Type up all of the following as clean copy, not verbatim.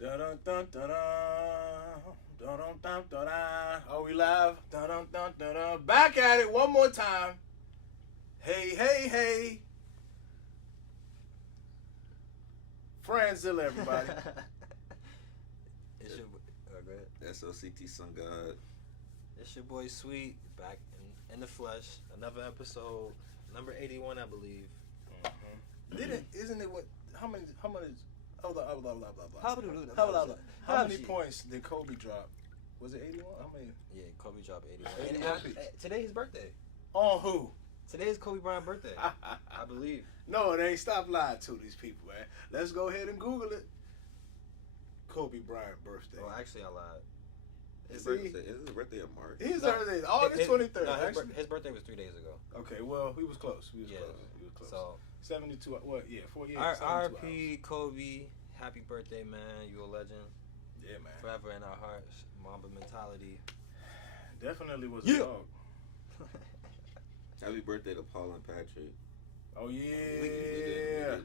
Are we live? Back at it one more time. Hey, hey, hey. Franzilla, everybody. It's your go ahead. SLCT Sun God. It's your boy Sweet back in the flesh. Another episode, number 81, I believe. Isn't it what? How many? Blah blah blah blah blah. How many points did Kobe drop? Was it 81? How many? Yeah, Kobe dropped 81. 81 And today his birthday. On who? Today is Kobe Bryant's birthday. I believe. No, they ain't. Stop lying to these people, man. Let's go ahead and Google it. Kobe Bryant birthday. Oh, actually, I lied. His birthday is his birthday in March. His birthday, August 23rd. No, his birthday was 3 days ago. Okay, well, he was close. He was close. So 72. What? Yeah, 4 years. R.I.P. Kobe. Happy birthday, man. You a legend. Yeah, man. Forever in our hearts. Mamba mentality. Definitely was a dog. Happy birthday to Paul and Patrick. Oh yeah.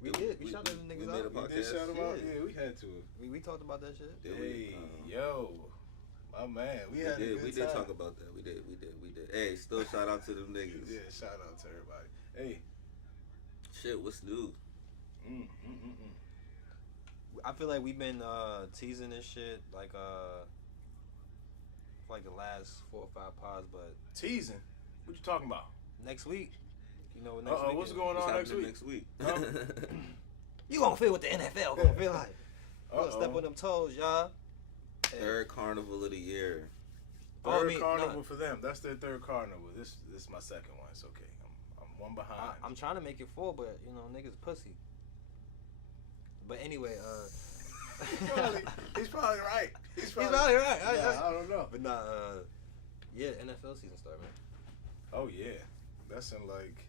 We did. We shouted them niggas out. We did shout them out. Yeah, we had to. We talked about that shit. Hey, yo, my man. We had a good time. We did talk about that. We did. Hey, still shout out to them niggas. Yeah, shout out to everybody. Hey. Shit, what's new? I feel like we've been teasing this shit like for like the last 4 or 5 pods, but teasing. What you talking about? Next week. You know what next week what's is? going on next week? Next week. Huh? You gonna feel what the NFL gonna feel like. You gonna step on them toes, y'all. Third carnival of the year. Third carnival for them. That's their third carnival. This is my second one. It's okay. I'm one behind. I'm trying to make it 4, but you know niggas pussy. But anyway, he's probably right. He's probably right. I don't know. But nah, yeah, NFL season start, man. Oh yeah, that's in like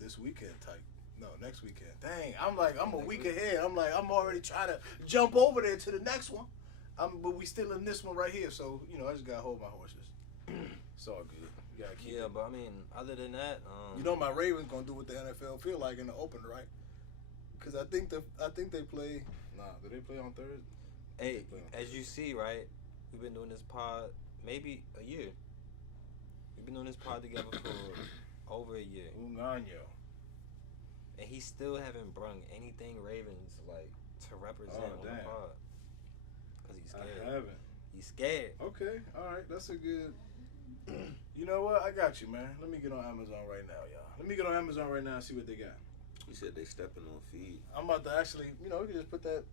this weekend type. No, next weekend. Dang, I'm a week ahead. I'm already trying to jump over there to the next one. But we still in this one right here. So I just gotta hold my horses. It's all good. You gotta keep. Yeah, but I mean, other than that, my Ravens gonna do what the NFL feel like in the opener, right? Because I think they play. Nah, do they play on Thursday? Hey, as you see, right? We've been doing this pod maybe a year. We've been doing this pod together for over a year. Unganyo. And he still haven't brung anything Ravens like to represent on the pod. Cause he's scared. I haven't. He's scared. Okay, all right, that's a good. You know what? I got you, man. Let me get on Amazon right now, y'all. Let me get on Amazon right now and see what they got. You said they stepping on feet. I'm about to actually, we can just put that.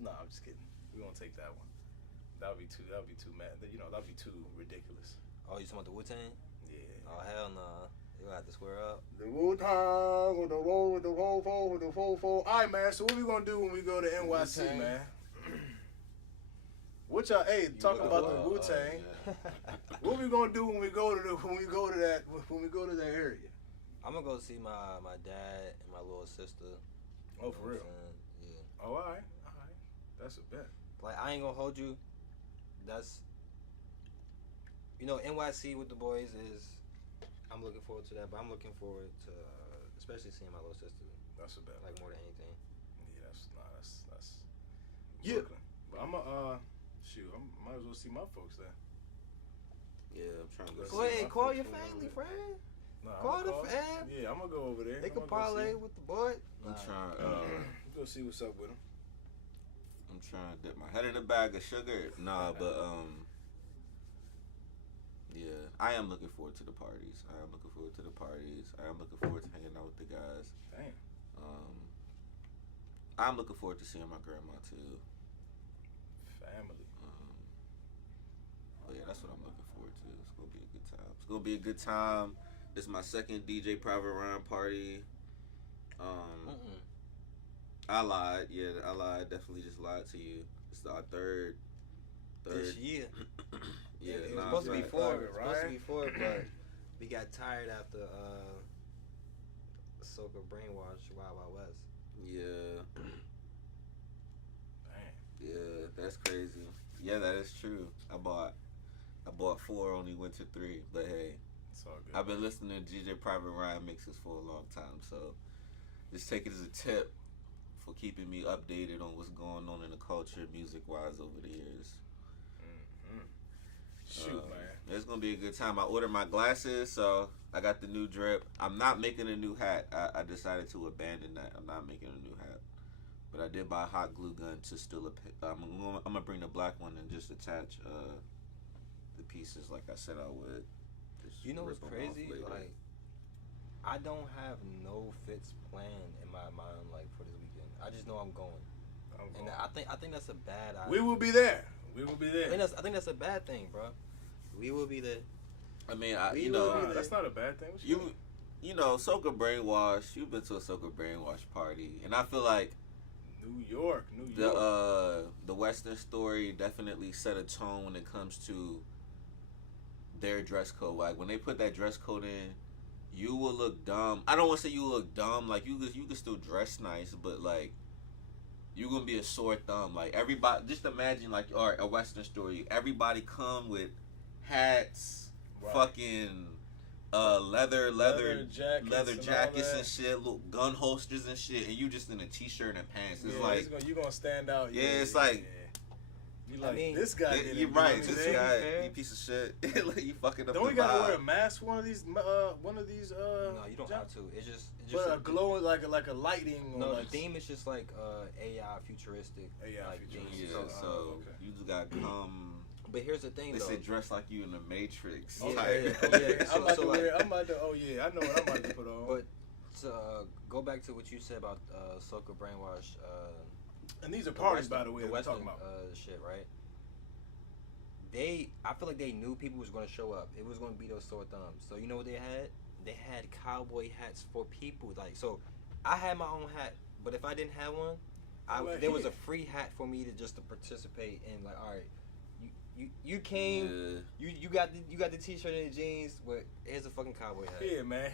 No, I'm just kidding. We gonna take that one. That'll be too mad. That'll be too ridiculous. Oh, you talking about the Wu-Tang? Yeah. Oh hell nah. You gonna have to square up. The Wu-Tang with the roll with the fofo with the fofo. All right, man. So what we gonna do when we go to NYC, man? Talking about the Wu-Tang. What we gonna do when we go to that area? I'm gonna go see my dad and my little sister. Oh, for real? Yeah. Oh, all right. That's a bet. Like, I ain't gonna hold you. That's, NYC with the boys is, I'm looking forward to that, but I'm looking forward to, especially seeing my little sister. That's a bet. Like, more than anything. Yeah, that's. Yeah. Brooklyn. But I might as well see my folks then. Yeah, I'm trying to Go ahead, call your family, friend. Call the fam. Yeah, I'm gonna go over there. They can parlay with the boy. I'm trying. Go see what's up with them. I'm trying to dip my head in a bag of sugar. Nah, but yeah, I am looking forward to the parties. I am looking forward to hanging out with the guys. Damn. I'm looking forward to seeing my grandma too. Family. But yeah, that's what I'm looking forward to. It's gonna be a good time. This is my second DJ Private Ryan party. I lied. Yeah, I lied. Definitely just lied to you. It's our third. This year. Yeah, it was supposed to be 4. But we got tired after Soca Brainwash Wild Wild West. Yeah. Damn. Yeah, that's crazy. Yeah, that is true. I bought 4, only went to 3. But hey, it's all good. I've been listening to DJ Private Ryan mixes for a long time, so just take it as a tip for keeping me updated on what's going on in the culture, music wise, over the years. Shoot, man. It's gonna be a good time. I ordered my glasses, so I got the new drip. I'm not making a new hat. I decided to abandon that. I'm not making a new hat, but I did buy a hot glue gun to still. I'm gonna bring the black one and just attach the pieces like I said I would. Just You know what's rip 'em off crazy? later. Like, I don't have no fits planned in my mind like for this weekend. I just know I'm going, and I think that's a bad idea. We will be there. We will be there. I think that's a bad thing, bro. We will be there. I mean, that's not a bad thing. What mean? you know, Soca Brainwash. You've been to a Soca Brainwash party, and I feel like New York. The Western Story definitely set a tone when it comes to their dress code. Like when they put that dress code in, you will look dumb. I don't want to say you look dumb. Like you can still dress nice, but like you're gonna be a sore thumb. Like everybody, just imagine like a Western Story. Everybody come with hats, right. fucking leather jackets and shit, little gun holsters and shit, and you just in a t-shirt and pants. It's like you're gonna stand out. Yeah, it's like. You like this guy? You're right. This guy, you piece of shit. Like you fucking up. Don't we the gotta vibe. wear a mask? One of these. No, you don't have to. It's just. But a glowing like a lighting. No, like the theme is just like AI futuristic. Yeah, so you just gotta come. But here's the thing, they though. say dress like you in the Matrix. Yeah, like, I'm about to. Oh yeah, I know what I'm about to put on. But to go back to what you said about Soca Brainwash. And these are parties, by the way, the we're Western talking about. Shit, right? I feel like they knew people was gonna show up. It was gonna be those sore thumbs. So you know what they had? They had cowboy hats for people. Like, so I had my own hat, but if I didn't have one, there was a free hat for me to participate in. Like, all right, you came, you got the t-shirt and the jeans, but here's a fucking cowboy hat. Here, man,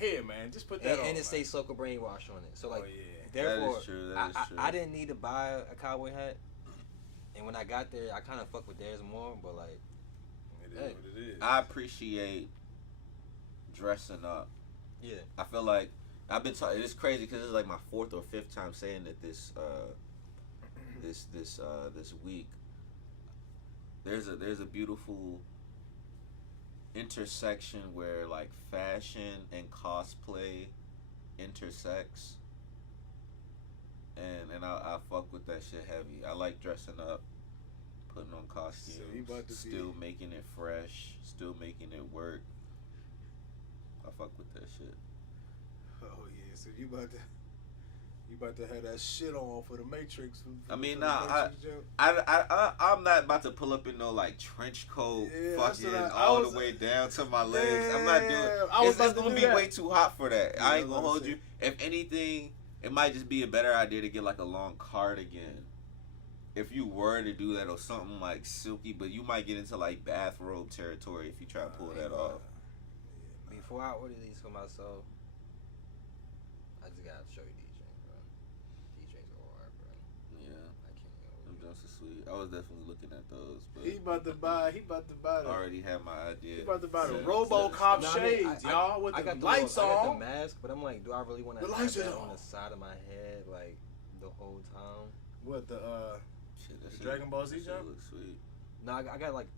just put that on. And it says Soca Brainwash on it. So like, that therefore, is true. I didn't need to buy a cowboy hat. And when I got there, I kind of fucked with theirs more, but like, it is what it is. I appreciate dressing up. Yeah. I feel like I've been talking. It's crazy because it's like my 4th or 5th time saying that this week. There's a beautiful intersection where like fashion and cosplay intersects. And I fuck with that shit heavy. I like dressing up, putting on costumes, still making it fresh, still making it work. I fuck with that shit. Oh yeah, so you about to have that shit on for the Matrix. I'm not about to pull up in no like trench coat, fucking all the way down to my legs. I'm not doing. It's gonna be way too hot for that. I ain't gonna hold you. If anything, it might just be a better idea to get like a long cardigan. If you were to do that, or something like silky, but you might get into like bathrobe territory if you try to pull that off. Before I order these for myself, I just gotta show you DJs, bro. DJs are hard, bro. Yeah, I can't go. Them joints are sweet. I was definitely looking at those, but He about to buy the. I already had my idea. He about to buy the RoboCop shades, y'all, with the lights on. I got the mask, but I'm like, do I really want to have that on the side of my head like the whole time? What the Shit, the Dragon Ball Z jump? Looks sweet. No, I got like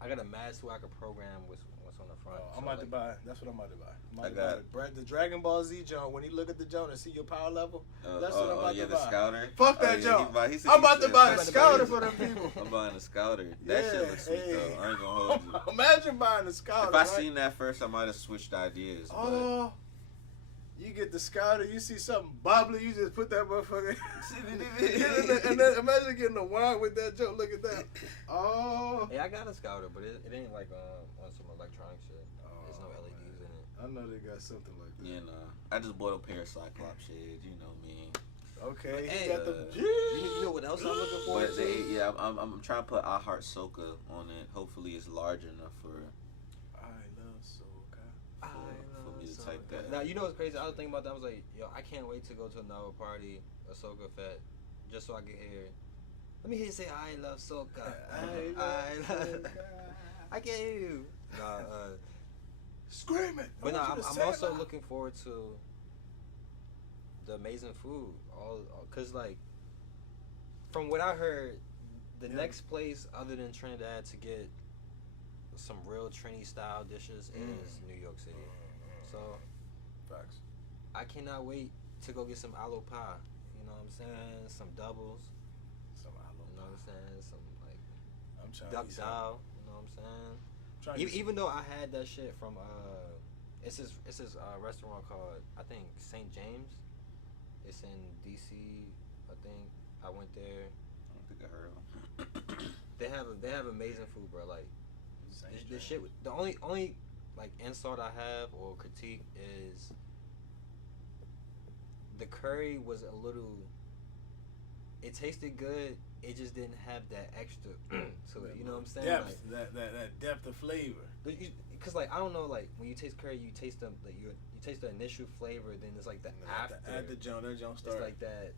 I got a mask where I can program what's on the front. I'm about to buy. That's what I'm about to buy. I got the Dragon Ball Z jump. When you look at the jump and see your power level, that's what I'm about to the buy. Scouter. Fuck that jump. I'm about to buy the Scouter for them people. I'm buying the Scouter. That shit looks sweet though. I ain't gonna hold you. Imagine buying the Scouter. If I seen that first, I might have switched ideas. Oh. You get the Scouter, you see something bubbly, you just put that motherfucker. And then imagine getting a wine with that joke. Look at that. Oh. Hey, I got a Scouter, but it ain't like on some electronic shit. There's no LEDs in it. I know they got something like that. Yeah, I just bought a pair of Cyclops shades. You know me. Okay. Hey, he got the. You know what else I'm looking for? But I'm trying to put I Heart Soca on it. Hopefully, it's large enough for me to type that. Now, you know what's crazy? I was thinking about that. I was like, yo, I can't wait to go to another party, a Soca Fest, just so I can hear. Let me hear you say, I love Soca. I can't hear you. Screaming. But no, I'm also looking forward to the amazing food. Cause like, from what I heard, the next place other than Trinidad to get some real Trini style dishes is New York City. So, facts. I cannot wait to go get some aloe pie. You know what I'm saying? Some doubles. Some aloe. You know what I'm saying? Some like I'm trying duck to eat dal. You know what I'm saying? some. Even though I had that shit from it's this restaurant called, I think, St. James. It's in DC. I think I went there. I don't think I heard of them. They have amazing food, bro. Like this shit. The only like insult I have or critique is the curry was a little. It tasted good. It just didn't have that extra to it. You know what I'm saying? Depth, like, that depth of flavor. Cause like I don't know, like when you taste curry, you taste the like you taste the initial flavor, then it's like the after. At the jump, that jump start. It's like that.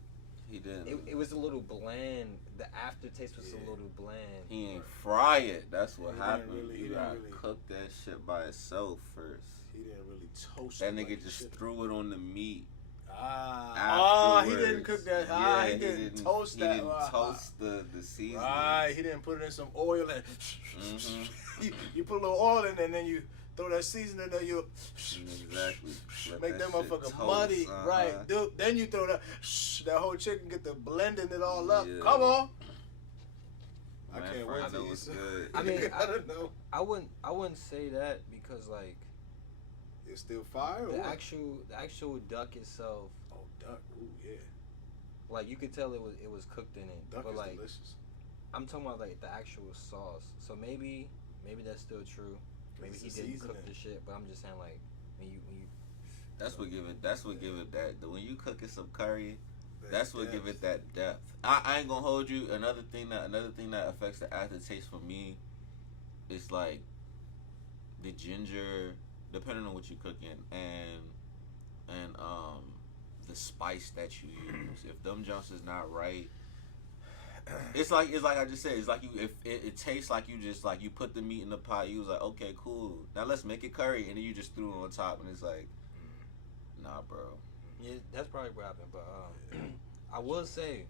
He didn't. It was a little bland. The aftertaste was a little bland. He ain't fry it. That's what He happened. didn't You gotta cook that shit by itself first. He didn't really toast That it. nigga like just threw it on the meat. He didn't cook that. Yeah, he didn't toast that. He didn't toast the seasoning. Right, he didn't put it in some oil and you put a little oil in there and then you throw that seasoning in there. You Exactly. make that shit motherfucker toast, muddy, right? Dude, then you throw that whole chicken, get the blending it all up. Yeah. Come on. I Man, can't Frank, wait that to was eat. good. I mean, I don't know. I wouldn't say that because like It's still fire. Or the what? actual duck itself, Oh, duck. Ooh, yeah. like you could tell it was cooked in it. Duck but is like delicious. I'm talking about like the actual sauce. So maybe that's still true. Maybe It's he the didn't cook seasoning. the shit, but I'm just saying like when you That's what give it that. When you cooking some curry, that's what give depth. it that depth. I ain't gonna hold you. Another thing that affects the aftertaste for me is like the ginger, depending on what you're cooking, and the spice that you use. If them jumps is not right, it's like I just said. It's like if it tastes like you just like you put the meat in the pot. You was like, okay, cool. Now let's make it curry, and then you just threw it on top, and it's like, nah, bro. yeah, that's probably what happened. But I will say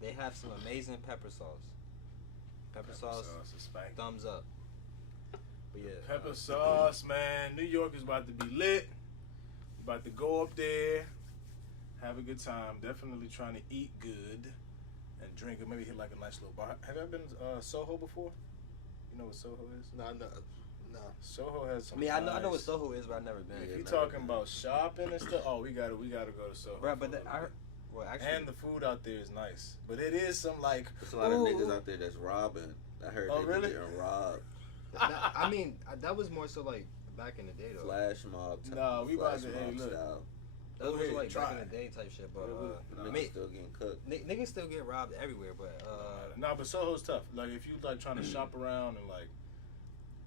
they have some amazing pepper sauce. Pepper sauce, is spank. thumbs up. But yeah, Pepper sauce, man. New York is about to be lit. About to go up there, have a good time. Definitely trying to eat good and drink it. Maybe hit like a nice little bar. Have you ever been Soho before? You know what Soho is? No. Soho has some. I mean, I know what nice- Soho is, but I've never been. If Yeah, you're never talking been. about shopping and stuff, we gotta go to Soho. Right, for but a little bit. well, actually, And the food out there is nice, but it is some like. There's a lot of Ooh. niggas out there that's robbing. I heard Oh, they really? getting robbed. I mean, that was more so like back in the day though. Flash mob. Nah, we about flash to- mob hey, look. style. That Go was ahead, like try back in it. the day type shit. But Niggas I mean, still getting cooked. niggas still get robbed everywhere. But Nah, but Soho's tough. Like if you like trying to shop around and like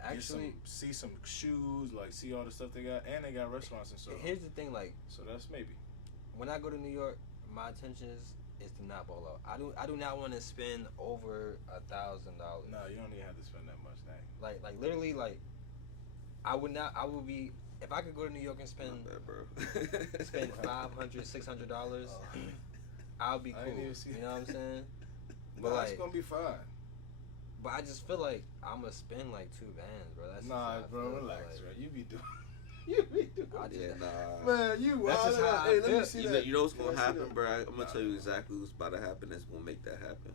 actually, see some shoes, like see all the stuff they got, and they got restaurants and Soho. here's the thing: like So that's maybe. when I go to New York, my intention is to not ball out. I do not want to spend over $1,000. No, you don't even have to spend that much, dang. Like literally, like I would not. I would be if I could go to New York and spend Not bad, bro. spend $500, $600. I'll be I cool. ain't even see You know what I'm saying? But But it's like, gonna be fine. but I just feel like I'm gonna spend like 2 bands, bro. That's just Nah, how I bro, feel, relax, like, bro. You be doing. You be doing. I just, Yeah, nah. Man, you That's wild just how out. I Hey, let me feel. see You that. know what's Can gonna I see happen, that? bro? I'm gonna Nah. tell you exactly what's about to happen. That's gonna make that happen.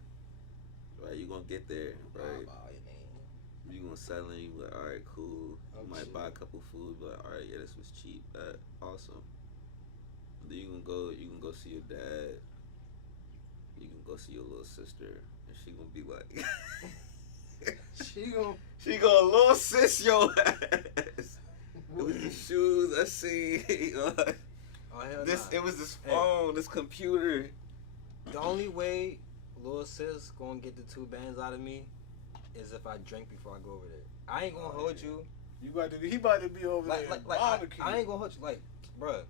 Right, you gonna get there, right? You gonna settle in. You be like, all right, cool. Oh, You might shit. buy a couple food, but all right, yeah, this was cheap. Awesome. Then you can go see your dad. You can go see your little sister, and she gonna be like, she gonna little sis your ass. It was the shoes I see. oh hell This nah. it was this Hey. phone, this computer. The only way Lil Sis gonna get the 2 bands out of me is if I drink before I go over there. I ain't gonna Oh, hold yeah. you. He about to be over there. Like barbecue. I ain't gonna hold you. Like, bruh,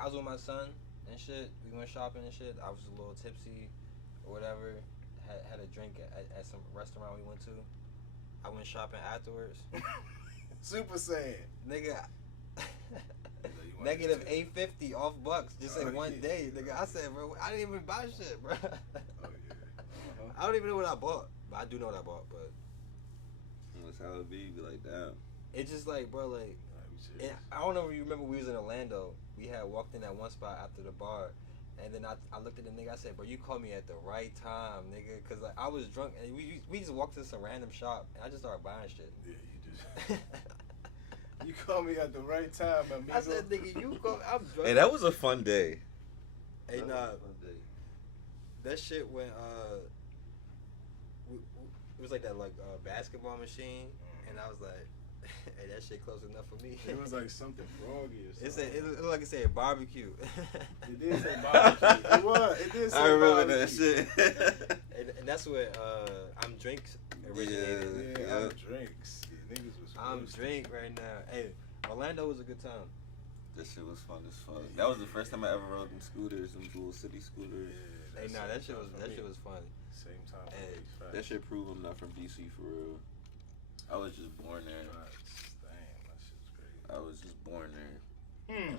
I was with my son and shit. We went shopping and shit. I was a little tipsy or whatever. Had a drink at some restaurant we went to. I went shopping afterwards. Super Saiyan. Nigga, Negative 850 off bucks just in one yeah. day, nigga. I said, bro, I didn't even buy shit, bro. Oh yeah. I don't even know what I bought, but I do know what I bought. But That's how it be. Be like, damn. it's just like, bro, like, and I don't know if you remember we was in Orlando. We had walked in that one spot after the bar, and then I looked at the nigga. I said, bro, you called me at the right time, nigga, because like I was drunk and we just walked to some random shop and I just started buying shit. Yeah, you just. You called me at the right time, amigo. I said, nigga, you go. I'm drunk. Hey, that was a fun day. Hey, That nah, was a fun day. that shit went. It was like that basketball machine, and I was like, hey, that shit close enough for me. It was like something froggy or It something. said it looked like it said barbecue. It did say barbecue. It was. It did say I remember barbecue. that shit. and that's where I'm drinks originated. Yeah, Yeah. I'm drinks. Yeah, niggas was. I'm roasted. drink right now. Hey, Orlando was a good time. That shit was fun as fuck. That was the first time I ever rode them scooters, them dual city scooters. Yeah, Hey, nah, that shit was fun. fun. Same time. for Hey, me, facts. That shit prove I'm not from DC for real. I was just born there. Facts. Damn, that shit's crazy. I was just born there.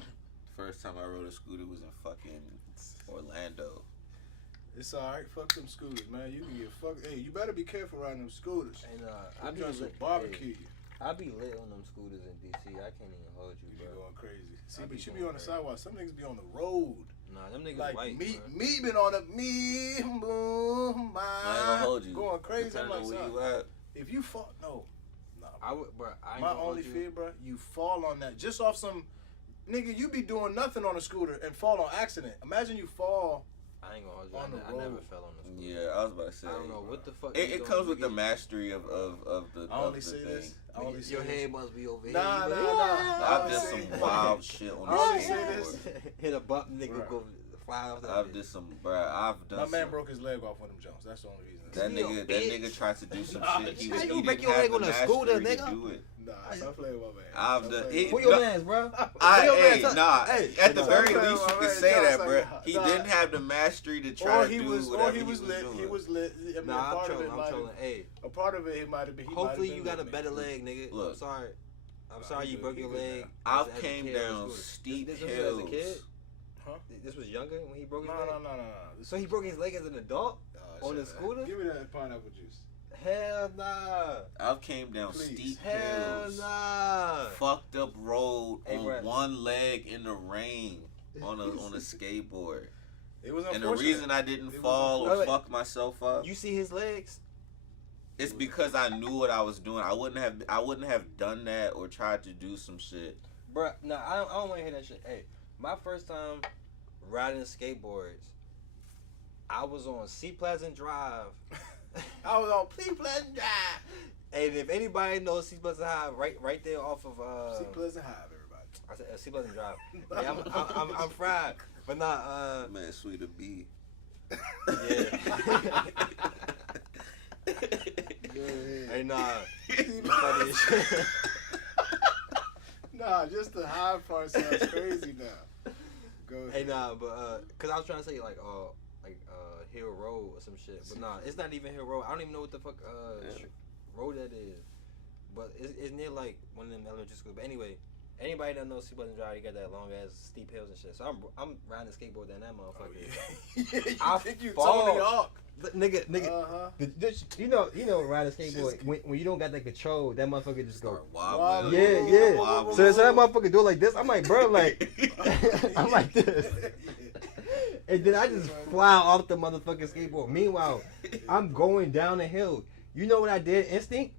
First time I rode a scooter was in fucking Orlando. It's alright. Fuck them scooters, man. You can get fucked. Hey, you better be careful riding them scooters. And I I be just lit, barbecue you. I be lit on them scooters in DC. I can't even hold you, You be bro. going crazy. See, I but be you going be on the crazy. sidewalk. Some niggas be on the road. Nah, them niggas Like white, me bro. been on the boom, I ain't gonna hold you. going crazy. I'm Depending like, on son, where you at. if you fall, no, nah. I would, bro. I ain't My gonna hold only you. fear, bro, you fall on that just off some nigga. You be doing nothing on a scooter and fall on accident. Imagine you fall. I ain't gonna hold you. On the I never road. fell on the scooter. Yeah, I was about to say. I don't know what the fuck. It you comes gonna with the get. mastery of the I only of the say thing. this. I only say Your this. head must be over Nah, here. nah, You nah. be- I've I did say some this. wild shit on I only the say skateboard. this. Hit a bump, nigga, Bruh. go fly off that. I've bitch. did some, bruh. I've done My man some. broke his leg off one of them jumps. That's the only reason. That You a nigga, bitch. tried to do some Nah, shit. He, how was, you he break didn't your have leg the on a scooter, mastery to nigga? do it. Nah, stop playing with my man. I've Stop done- playing Put with your my mans, bro. Hey, Hey, nah. hey, At the nah. very Stop least, you playing can with my say man. that, Just bruh. like, He nah. didman have the mastery to Or try he to do was, whatever or he was lit. doing. He was lit. I mean, Nah, a I'm part of it trolling. I'm might trolling. have. Hey, A part of it, might have been. hopefully you got a better leg, nigga. Look. I'm sorry. I'm Nah, sorry he you good, broke he your good leg. I've as a came kid on a down scooter. steep this was hills. as a kid? Huh? This was younger when he broke his No, leg? no. So he broke his leg as an adult? On the shut up. scooter? Give me that pineapple juice. Hell nah. I've came down Please. steep Hell hills. nah. Fucked up road Hey, on bruh. one leg in the rain on a skateboard. It was And unfortunate. the reason I didn't It was fall or unfortunate. fuck myself up, You see his legs? it's because I knew what I was doing. I wouldn't have done that or tried to do some shit. Bruh, nah, I don't want to hear that shit. Hey, my first time riding skateboards, I was on Sea Pleasant Drive. I was on Sea Pleasant Drive. And if anybody knows Sea Pleasant Drive, right there off of Sea Pleasant Hive, everybody. I said Sea Pleasant Drive. Yeah, I'm fried, but not Man, sweeter B. yeah. Hey, nah, funny as shit. Nah, just the high part sounds crazy now. Go ahead. Hey, nah, but cause I was trying to say like Hill Road or some shit, but nah, it's not even Hill Road. I don't even know what the fuck road that is, but it's near like one of them elementary schools. But anyway, anybody that knows Sea Pleasant Drive, you got that long ass steep hills and shit. So I'm riding a skateboard down that Oh, motherfucker. yeah. Yeah, you I think you fall. Tony Hawk. Nigga, Uh-huh. you know, riding a skateboard when you don't got that control, that motherfucker just go. Start wobbling. Yeah. Wobbling. So that motherfucker do it like this. I'm like, bro, like, I'm like this. And then I just fly off the motherfucking skateboard. Meanwhile, I'm going down the hill. You know what I did? Instinct?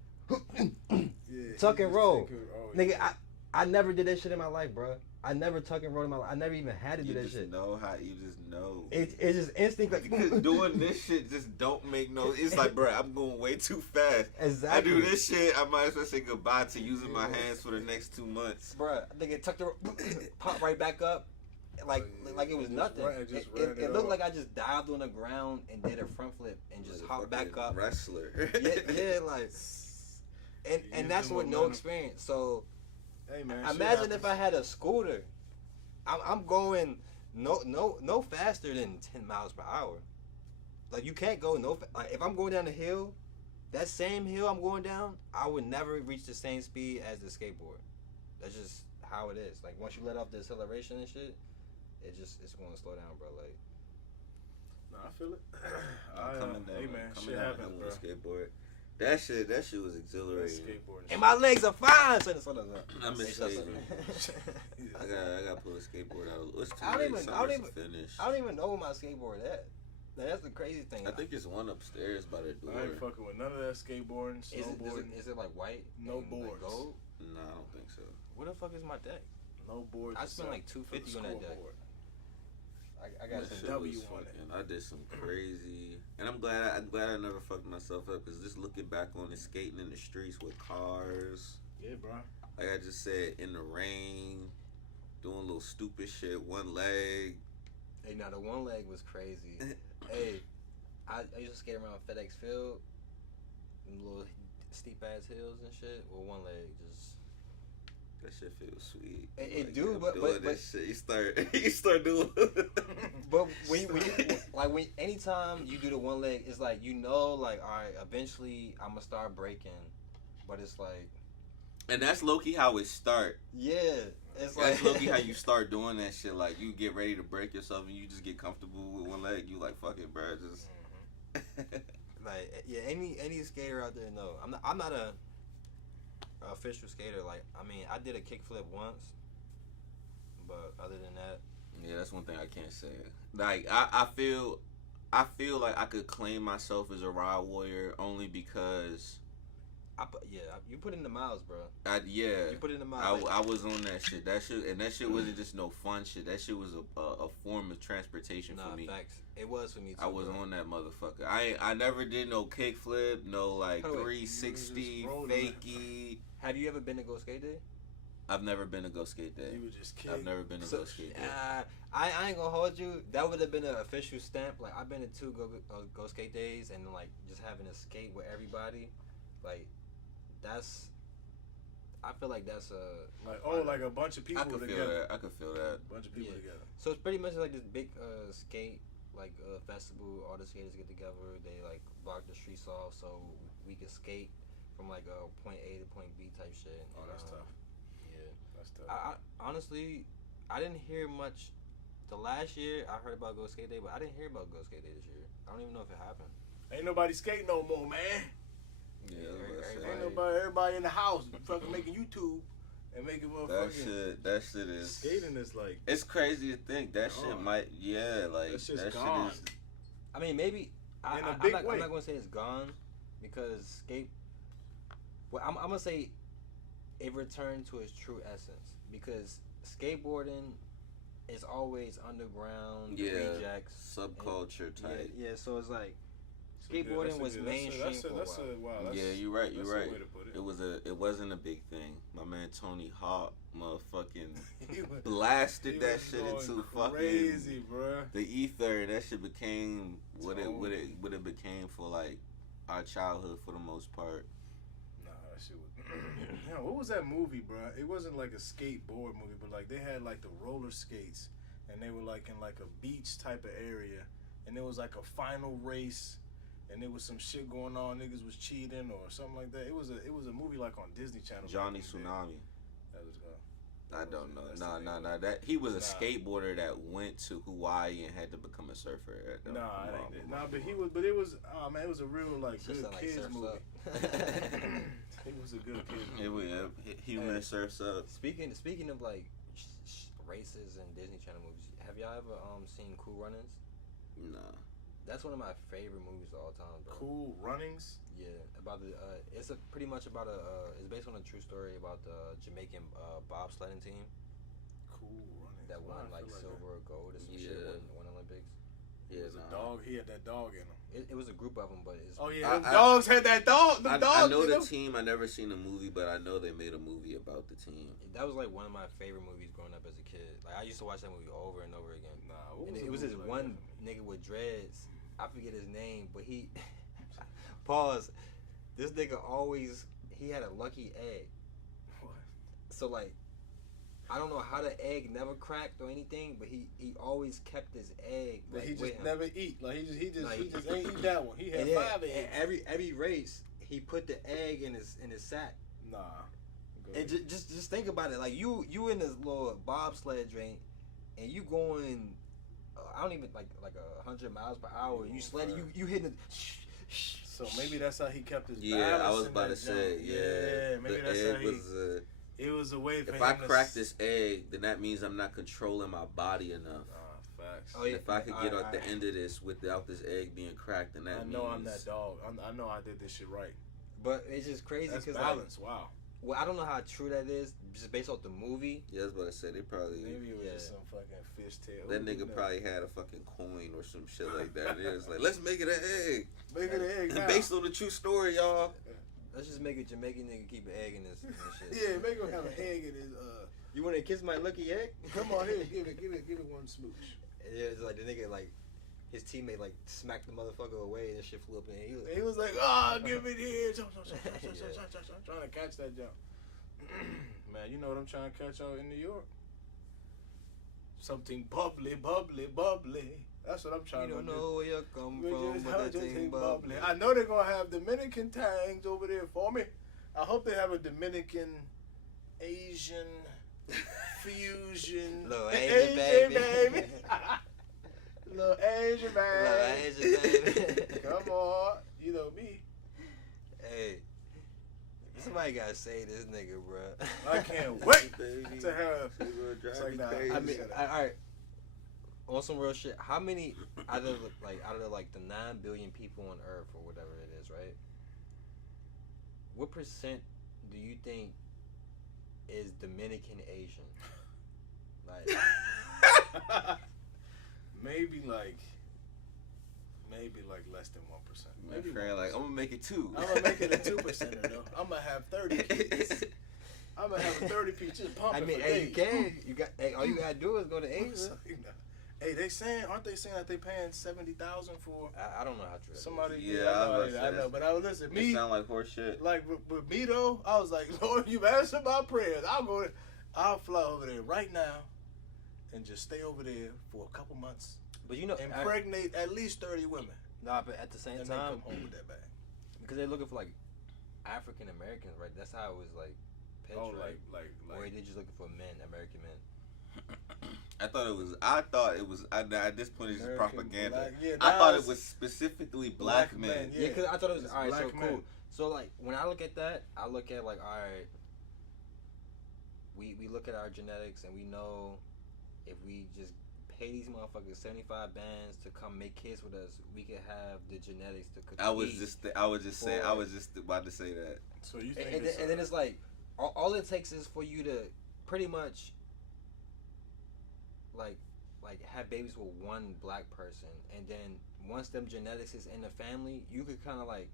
Tuck and roll. Nigga, I never did that shit in my life, bro. I never tuck and roll in my life. I never even had to do You that just shit. know how you just know. It's just instinct. Like, Because doing this shit just don't make no. It's like, bro, I'm going way too fast. Exactly. I do this shit, I might as well say goodbye to using my hands for the next 2 months. Bruh, I think it tucked the pop right back up, like it was Just nothing. ran- just ran It it looked off. like I just dived on the ground and did a front flip and just Like a hopped back fucking up. Wrestler. Yeah, like, You and that's used with the no momentum. experience. So Hey man, shit imagine if happens. I had a scooter, I'm going no faster than 10 miles per hour. Like you can't go like if I'm going down the hill, that same hill I'm going down, I would never reach the same speed as the skateboard. That's just how it is. Like once you let off the acceleration and shit, it's going to slow down, bro. Like, no, I feel it. Hey man, shit down happens, with bro. a skateboard. That shit was exhilarating. Skateboarding. and my legs are fine. So I'm in shape. I got to pull a skateboard out. It's too I don't late. even- Finish. I don't even know where my skateboard at. Like, that's the crazy thing. I think it's one upstairs by the door. I ain't fucking with none of that skateboarding, snowboarding. Is it like white? No and, boards. Like gold? No, I don't think so. Where the fuck is my deck? No boards. I spent like $250 on that deck. I got That some shit W was on it. fucking- I did some crazy, and I'm glad I never fucked myself up because just looking back on it, skating in the streets with cars, Yeah, bro. like I just said, in the rain, doing little stupid shit, one leg. Hey, now the one leg was crazy. Hey, I used to skate around FedEx Field, them little steep ass hills and shit. With one leg, just That shit feels sweet. It Like, do, I'm but doing this shit. You start doing. but when anytime you do the one leg, it's like like all right, eventually I'm gonna start breaking, but it's like And that's low key how it start. yeah, it's like That's low key how you start doing that shit. Like you get ready to break yourself and you just get comfortable with one leg. You like fuck it, bro. Just. like yeah, any skater out there know I'm not a official skater. Like I mean I did a kickflip once, but other than that, Yeah, that's one thing I can't say. Like I feel like I could claim myself as a ride warrior only because you put in the miles, bro. you put in the miles. I was on that shit. That shit wasn't just no fun shit. That shit was a form of transportation for me. Facts. It was for me too. I was bro. on that motherfucker. I never did no kickflip, no like Hold on, wait. 360 rolling. fakey. Have you ever been to Go Skate Day? I've never been to Go Skate Day. You were just kidding. I've never been to Go Skate Day. I ain't gonna hold you. That would have been an official stamp. Like I've been to 2 Go Skate Days, and like just having to skate with everybody, like that's. I feel like that's a like a bunch of people I could feel together. that. I could feel that. Bunch of people Yeah. together. So it's pretty much like this big skate festival. All the skaters get together. They like block the streets off so we can skate from like point A to point B type shit. Oh, that's tough. Yeah, That's tough. I honestly I didn't hear much. The last year I heard about Go Skate Day, but I didn't hear about Go Skate Day this year. I don't even know if it happened. Ain't nobody skating no more, man. Yeah, Everybody in the house fucking making YouTube and making motherfucking. That shit is. Skating is like. It's crazy to think that shit gone. might. Yeah, like That shit's that gone. shit is. I mean, maybe In a I'm big not way. gonna say it's gone because Well, I'm gonna say it returned to its true essence because skateboarding is always underground, the rejects, subculture type. Yeah, so it's like skateboarding was mainstream for a while. Wow, Yeah, you're right. You're that's a right. way to put it. It wasn't a big thing. My man Tony Hawk, motherfucking He was- blasted he that was shit going into fucking crazy, bro. the ether. And that shit became what it became for like our childhood for the most part. Nah, that shit was. Yo, what was that movie, bro? It wasn't like a skateboard movie, but like they had like the roller skates, and they were like in like a beach type of area, and there was like a final race, and there was some shit going on. Niggas was cheating or something like that. It was a movie like on Disney Channel. Johnny back in the day. Tsunami. That was I don't know. That's Nah. the name. That he was a Nah. skateboarder that went to Hawaii and had to become a surfer. Nah, it ain't that. Nah, but he was. But it was. Oh man, it was a real like Shit good sound like kids Surf's movie. Up. It was a good kids movie. It was human surfs up. Speaking of like races and Disney Channel movies, have y'all ever seen Cool Runnings? Nah. That's one of my favorite movies of all time, bro. Cool Runnings. Yeah, about the it's pretty much about it's based on a true story about the Jamaican bobsledding team Cool Runnings. that won Why I like feel silver or gold or some shit Yeah. won Olympics. It was a dog. He had that dog in him. It was a group of them, but it's Oh yeah, them I- dogs had that dog. Them dogs. I know you the team. I never seen a movie, but I know they made a movie about the team. that was like one of my favorite movies growing up as a kid. Like I used to watch that movie over and over again. Nah, what And was it a was this movie like one nigga with dreads. I forget his name, but he pause. This nigga always he had a lucky egg. What? So like I don't know how the egg never cracked or anything, but he always kept his egg. But Like, he with just him. never eat. Like he just Like- ain't eat that one. He had And then, 5 eggs. every race he put the egg in his sack. Nah. And just think about it. Like you in this little bobsled drink, and you going, I don't even like 100 miles per hour. You sledding, you hitting it. So maybe that's how he kept his balance. Yeah, I was about to say. Yeah, maybe that's how he. It was a way for him. If I crack this egg, then that means I'm not controlling my body enough. Facts. Oh, yeah. If I could get at the end of this without this egg being cracked, then that means... I know I'm that dog. I know I did this shit right. But it's just crazy because balance. Wow. Well, I don't know how true that is, just based off the movie. Yeah, I was about to say, they probably... Maybe it was just some fucking fishtail. That nigga probably had a fucking coin or some shit like that. It was like, let's make it an egg. Make it an egg now. Based on the true story, y'all. Let's just make a Jamaican nigga keep an egg in this shit. Yeah, make him have an egg in his... You want to kiss my lucky egg? Come on, here, give it one smooch. Yeah, it's like the nigga, like, his teammate, like, smacked the motherfucker away and that shit flew up in the air. He was like, give it here. Trying to catch that jump. Man, you know what I'm trying to catch out in New York? Something bubbly. That's what I'm trying to do. You don't know where you come from, but that thing bubbly. I know they're going to have Dominican tangs over there for me. I hope they have a Dominican, Asian... fusion. Little Asian baby. Little Asian baby. Come on. You know me. Hey. Somebody gotta say this nigga, bro. I can't wait to have. It's like, nah, I mean, alright. On some real shit, how many out of the 9 billion people on Earth or whatever it is, right? What percent do you think is Dominican Asian? Like maybe less than 1%. Maybe friend, like, I'm gonna make it 2. I'm gonna make it a 2% though. I'm gonna have 30 kids. I'm gonna have a 30 piece just pumping. I mean, for hey, days. you can. You got. Hey, all you gotta do is go to Asia. Hey, aren't they saying that they paying $70,000 for? I don't know how true. Somebody. Yeah, I know, but I listen. It sound like horse shit. Like with me though, I was like, Lord, you've answered my prayers. I'll fly over there right now, and just stay over there for a couple months. But you know, impregnate at least 30 women. Nah, but at the same and time, come home with that bag. Because they're looking for like African Americans, right? That's how it was like pitched, right? Or they just looking for men, American men. I thought it was. At this point, it's just propaganda. I thought it was specifically black men. Yeah, because I thought it was all right. So men. cool. So like when I look at that, I look at like, all right, we look at our genetics and we know if we just pay these motherfuckers 75 bands to come make kids with us, we could have the genetics to compete. I was just about to say that. So you think and then it's like all it takes is for you to pretty much like have babies with one black person, and then once them genetics is in the family, you could kind of like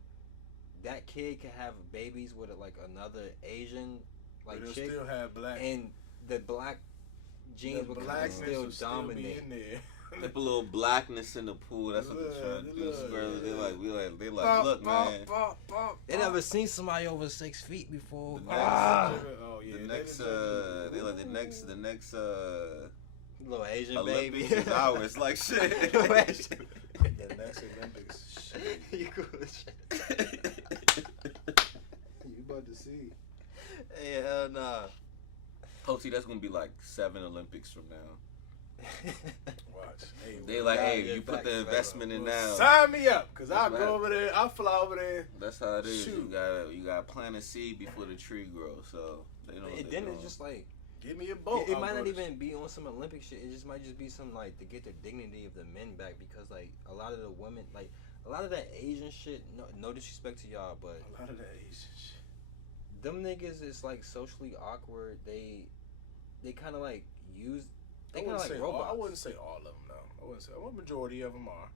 that kid can have babies with like another Asian like but chick, still have black, and the black genes will kind of still dominate. They put a little blackness in the pool. That's what they're trying to do. Squirrels. They like, look, man. They never seen somebody over 6 feet before. The next little Asian Olympics baby. is ours. Like shit. The next Olympics. Shit. You cool shit. You about to see? Hey, hell nah. Hopefully that's gonna be like 7 Olympics from now. Watch. Hey, they like, hey, you put the investment in now. Sign me up, cause I'll go over there. I'll fly over there. That's how it is. Shoot. You gotta plant a seed before the tree grows. So they know. Then it's just like, give me a boat. It might not even be on some Olympic shit. It just might just be some like to get the dignity of the men back, because like a lot of the women, like a lot of that Asian shit. No disrespect to y'all, but a lot of that Asian shit. Them niggas is like socially awkward. They kind of like use. They kind of like robots. I wouldn't say all of them. No, I wouldn't say. A majority of them are.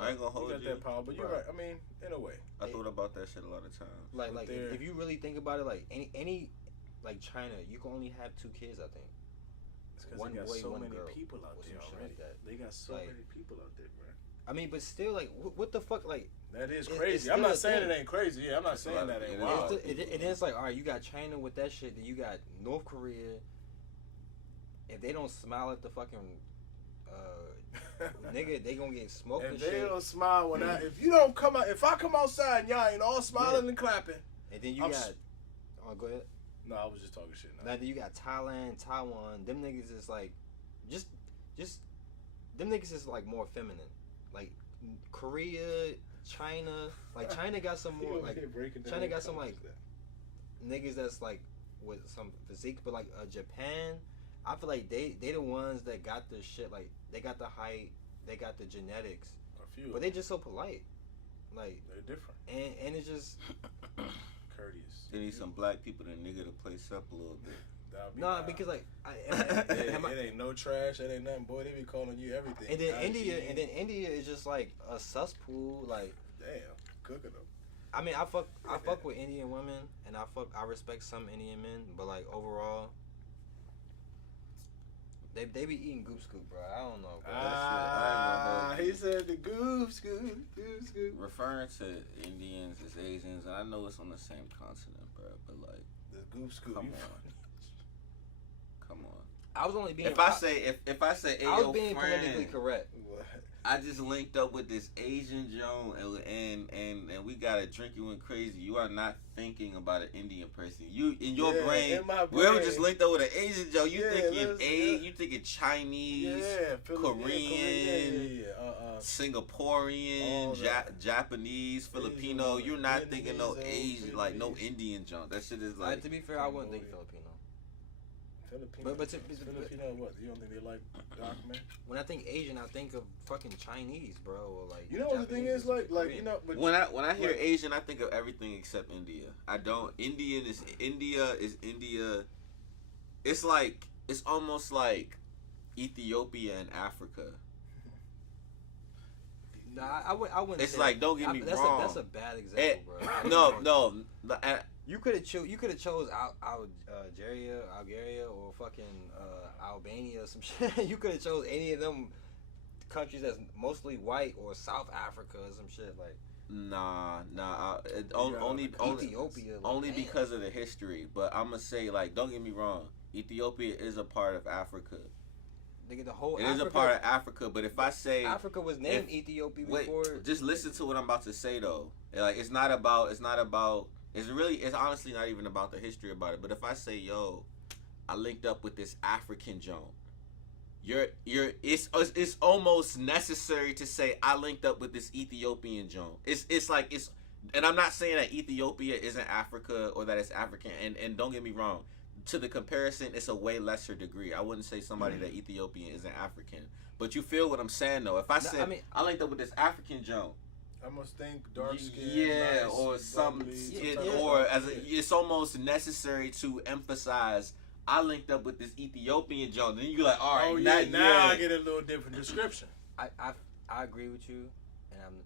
I ain't gonna hold you. That power, but you're right. I mean, in a way. I thought about that shit a lot of times. Like if you really think about it, like any like China, you can only have 2 kids, I think. One boy, so one girl. People out there already. Like that. They got so many people out there, bro. I mean, but still, like, what the fuck, like. That is crazy. I'm not saying it ain't crazy. Yeah, I'm not saying that ain't wild. And it's like, all right, you got China with that shit. Then you got North Korea. If they don't smile at the fucking nigga, they gonna get smoked and shit. If they don't smile if you don't come out, if I come outside and y'all ain't all smiling and clapping. And then you got. Oh, go ahead. No, I was just talking shit. Now. Like you got Thailand, Taiwan. Them niggas is like, just them niggas is like more feminine. Like Korea, China. Like China got some more like China got some like niggas that's like with some physique, but like Japan, I feel like they the ones that got the shit. Like they got the height, they got the genetics, but they just so polite. Like they're different, and it's just courteous. They need some black people to nigga the place up a little bit. Nah, because like it ain't no trash. It ain't nothing. Boy, they be calling you everything. And then India is just like a cesspool. Like damn, cooking them. I mean, I fuck with Indian women, and I respect some Indian men, but like overall, they be eating goop scoop, bro. I don't know, bro. He said the goop scoop. Referring to Indians as Asians, and I know it's on the same continent, bro, but like the goop scoop. Come on. I was only being. If I say, hey, I was being politically correct. What? I just linked up with this Asian Joan, and we got a drink you went crazy. You are not thinking about an Indian person. You in your brain, we were just linked up with an Asian Joan. You you thinking Chinese, Korean, Singaporean, Japanese, Filipino. You're not thinking no Asian, like no Indian Joan. That shit is like. To be fair, I wouldn't think Filipino. Filipino, what? You don't think they like dark men? When I think Asian, I think of fucking Chinese, bro. Or like you know what the thing is, like you know. But when I hear Asian, I think of everything except India. I don't. India is India. It's like it's almost like Ethiopia and Africa. Nah, I wouldn't. It's like don't get me wrong. That's a bad example, bro. No. You could have chose Algeria, or fucking Albania or some shit. You could have chose any of them countries that's mostly white, or South Africa or some shit like. Nah. Only Ethiopia. Like, only because of the history. But I'm gonna say, like, don't get me wrong. Ethiopia is a part of Africa. Nigga, the whole. It is a part of Africa. But if I say Africa was named Ethiopia before. Wait, just listen to what I'm about to say though. Like, it's not about. It's honestly not even about the history about it. But if I say, yo, I linked up with this African Joan, it's almost necessary to say I linked up with this Ethiopian Joan. And I'm not saying that Ethiopia isn't Africa or that it's African. And don't get me wrong, to the comparison, it's a way lesser degree. I wouldn't say somebody that Ethiopian isn't African. But you feel what I'm saying though. If I said I linked up with this African Joan. I must think dark skin. Yeah, nice, or something. lovely, It's almost necessary to emphasize. I linked up with this Ethiopian Joan. Then you're like, all right, now I get a little different description. I agree with you, and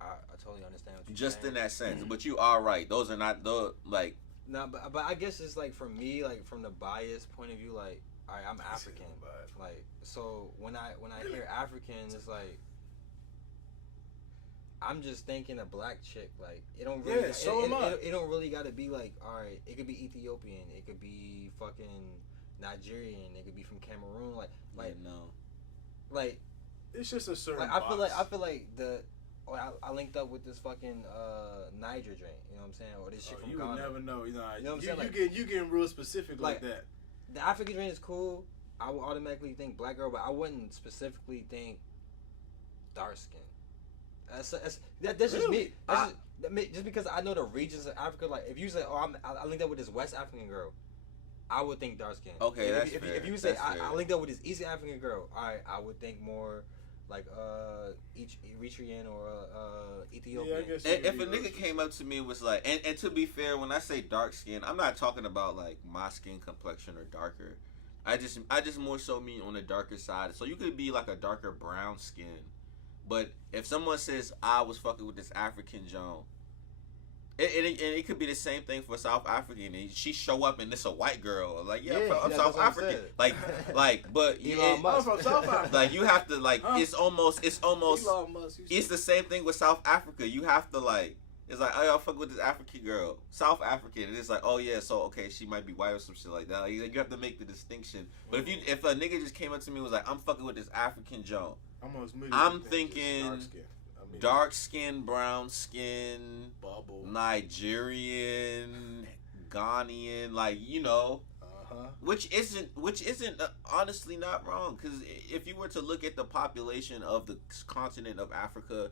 I totally understand what you're just saying. in that sense. But you are right. Those are not the like. No, but I guess it's like for me, like from the bias point of view, like all right, I'm African, like so when I hear African, it's like. I'm just thinking a black chick, like it don't really. It don't really got to be like, all right. It could be Ethiopian, it could be fucking Nigerian, it could be from Cameroon, like it's just a certain. Like, I feel like I linked up with this fucking Niger drink. You know what I'm saying? Or this shit from Ghana. You would never know. You know what I'm saying? Like, you getting real specific like that. The African drink is cool. I would automatically think black girl, but I wouldn't specifically think dark skin. That's just me. Just because I know the regions of Africa, like if you say, "Oh, I linked up with this West African girl," I would think dark skin. Okay, if you say I linked up with this East African girl, I would think more like Eritrean or Ethiopian. Yeah, if a nigga came up to me and was like, and to be fair, when I say dark skin, I'm not talking about like my skin complexion or darker. I just more so mean on the darker side. So you could be like a darker brown skin. But if someone says I was fucking with this African Joan, it could be the same thing for South African. And she show up and it's a white girl, like I'm South African, like, but I'm from South Africa. Like you have to like it's almost it's the same thing with South Africa. You have to like it's like oh, I fuck with this African girl, South African, and it's like oh yeah, so okay, she might be white or some shit like that. Like, you have to make the distinction. But if a nigga just came up to me and was like I'm fucking with this African Joan. I'm thinking dark skin, brown skin, bubble, Nigerian, Ghanaian, like, you know. Which isn't honestly not wrong, because if you were to look at the population of the continent of Africa,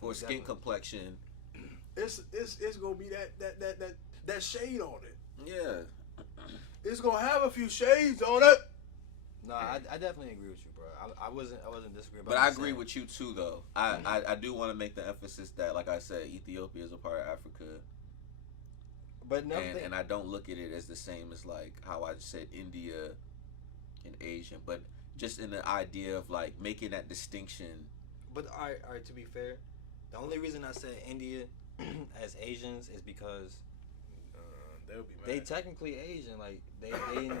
or skin complexion, it's gonna be that shade on it. Yeah, it's gonna have a few shades on it. No, I definitely agree with you, bro. I wasn't disagreeing. But I agree with you too, though. I do want to make the emphasis that, like I said, Ethiopia is a part of Africa. But and I don't look at it as the same as like how I said India and Asian, but just in the idea of like making that distinction. But all right, to be fair, the only reason I said India as Asians is because they technically Asian, like they in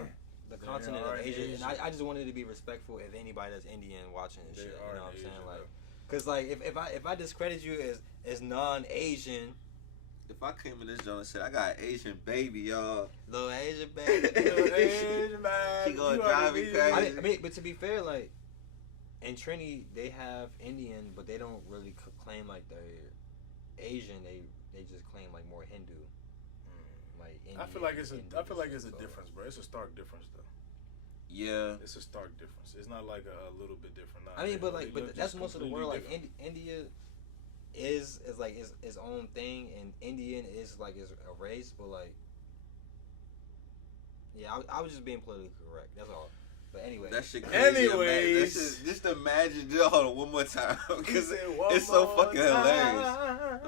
the continent of Asia, and I just wanted to be respectful of anybody that's Indian watching this shit. You know what I'm saying? Like, cause like if I discredit you as non-Asian. If I came in this joint and said, I got an Asian baby, y'all. Little Asian baby. Little Asian man. She gonna drive me crazy. I mean, but to be fair, like, in Trinity, they have Indian, but they don't really claim like they're Asian. They just claim like more Hindu. Like Indian, I feel like it's a difference, bro. It's a stark difference, though. Yeah. It's a stark difference. It's not like a little bit different. I mean, but that's most of the world. Like India is like its own thing, and Indian is like is a race, but like, yeah, I was just being politically correct. That's all. But anyway. That shit crazy. Anyways, just imagine. Hold on, one more time, because it's so fucking hilarious.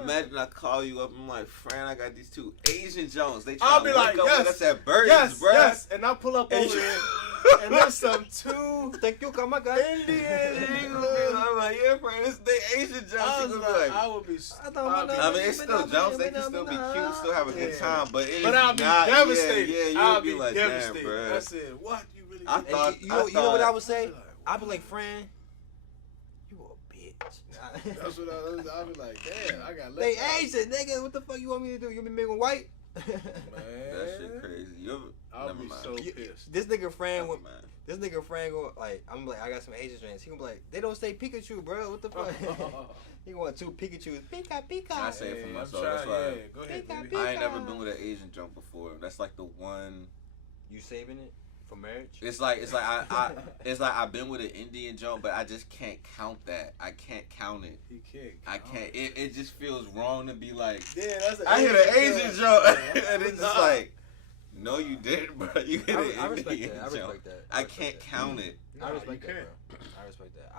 Imagine I call you up. I'm like, Fran, I got these two Asian Jones. They try to link up with us at Burgers, bro. Yes, and I pull up over there. And there's some two thank you, come on, guys. Indian. I'm like, yeah, friend, this they Asian Jones. I would be. I mean, it's still Jones. They can still be cute, still have a good time, but I'll be devastated. Yeah, I'll you'd be like, devastated. damn, bro. I said, what? You really? I thought. You know what I would say? I'd be like, friend, you a bitch. That's what I'd be like. Damn, I got. They Asian, nigga. What the fuck you want me to do? You want me to make them white? Man, that shit crazy. I'll be so pissed. This nigga friend go like, I'm like, I got some Asian friends. He gonna be like, they don't say Pikachu, bro. What the fuck? He want two Pikachus. Pika Pika. I say it for myself. That's why. Go ahead, baby. I ain't never been with an Asian junk before. That's like the one. You saving it for marriage? It's like I've been with an Indian junk, but I just can't count that. I can't count it. You can't. I can't. It just feels wrong to be like. Yeah, that's. I hit an Asian junk, and it's just like. No, you didn't, bro. You hit an Indian junk. I respect that. I can't count it. I respect that, bro. I respect that.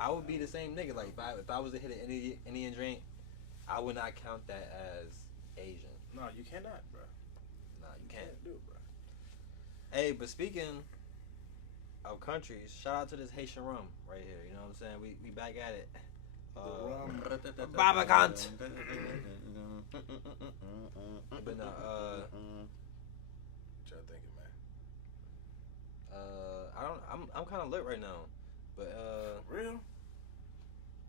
I would be the same nigga. Like if I was to hit an Indian drink, I would not count that as Asian. No, you cannot, bro. No, you can't do it, bro. Hey, but speaking of countries, shout out to this Haitian rum right here. You know what I'm saying? We back at it. Baba Kant. But no, what y'all thinking, man? I'm kind of lit right now, but For real?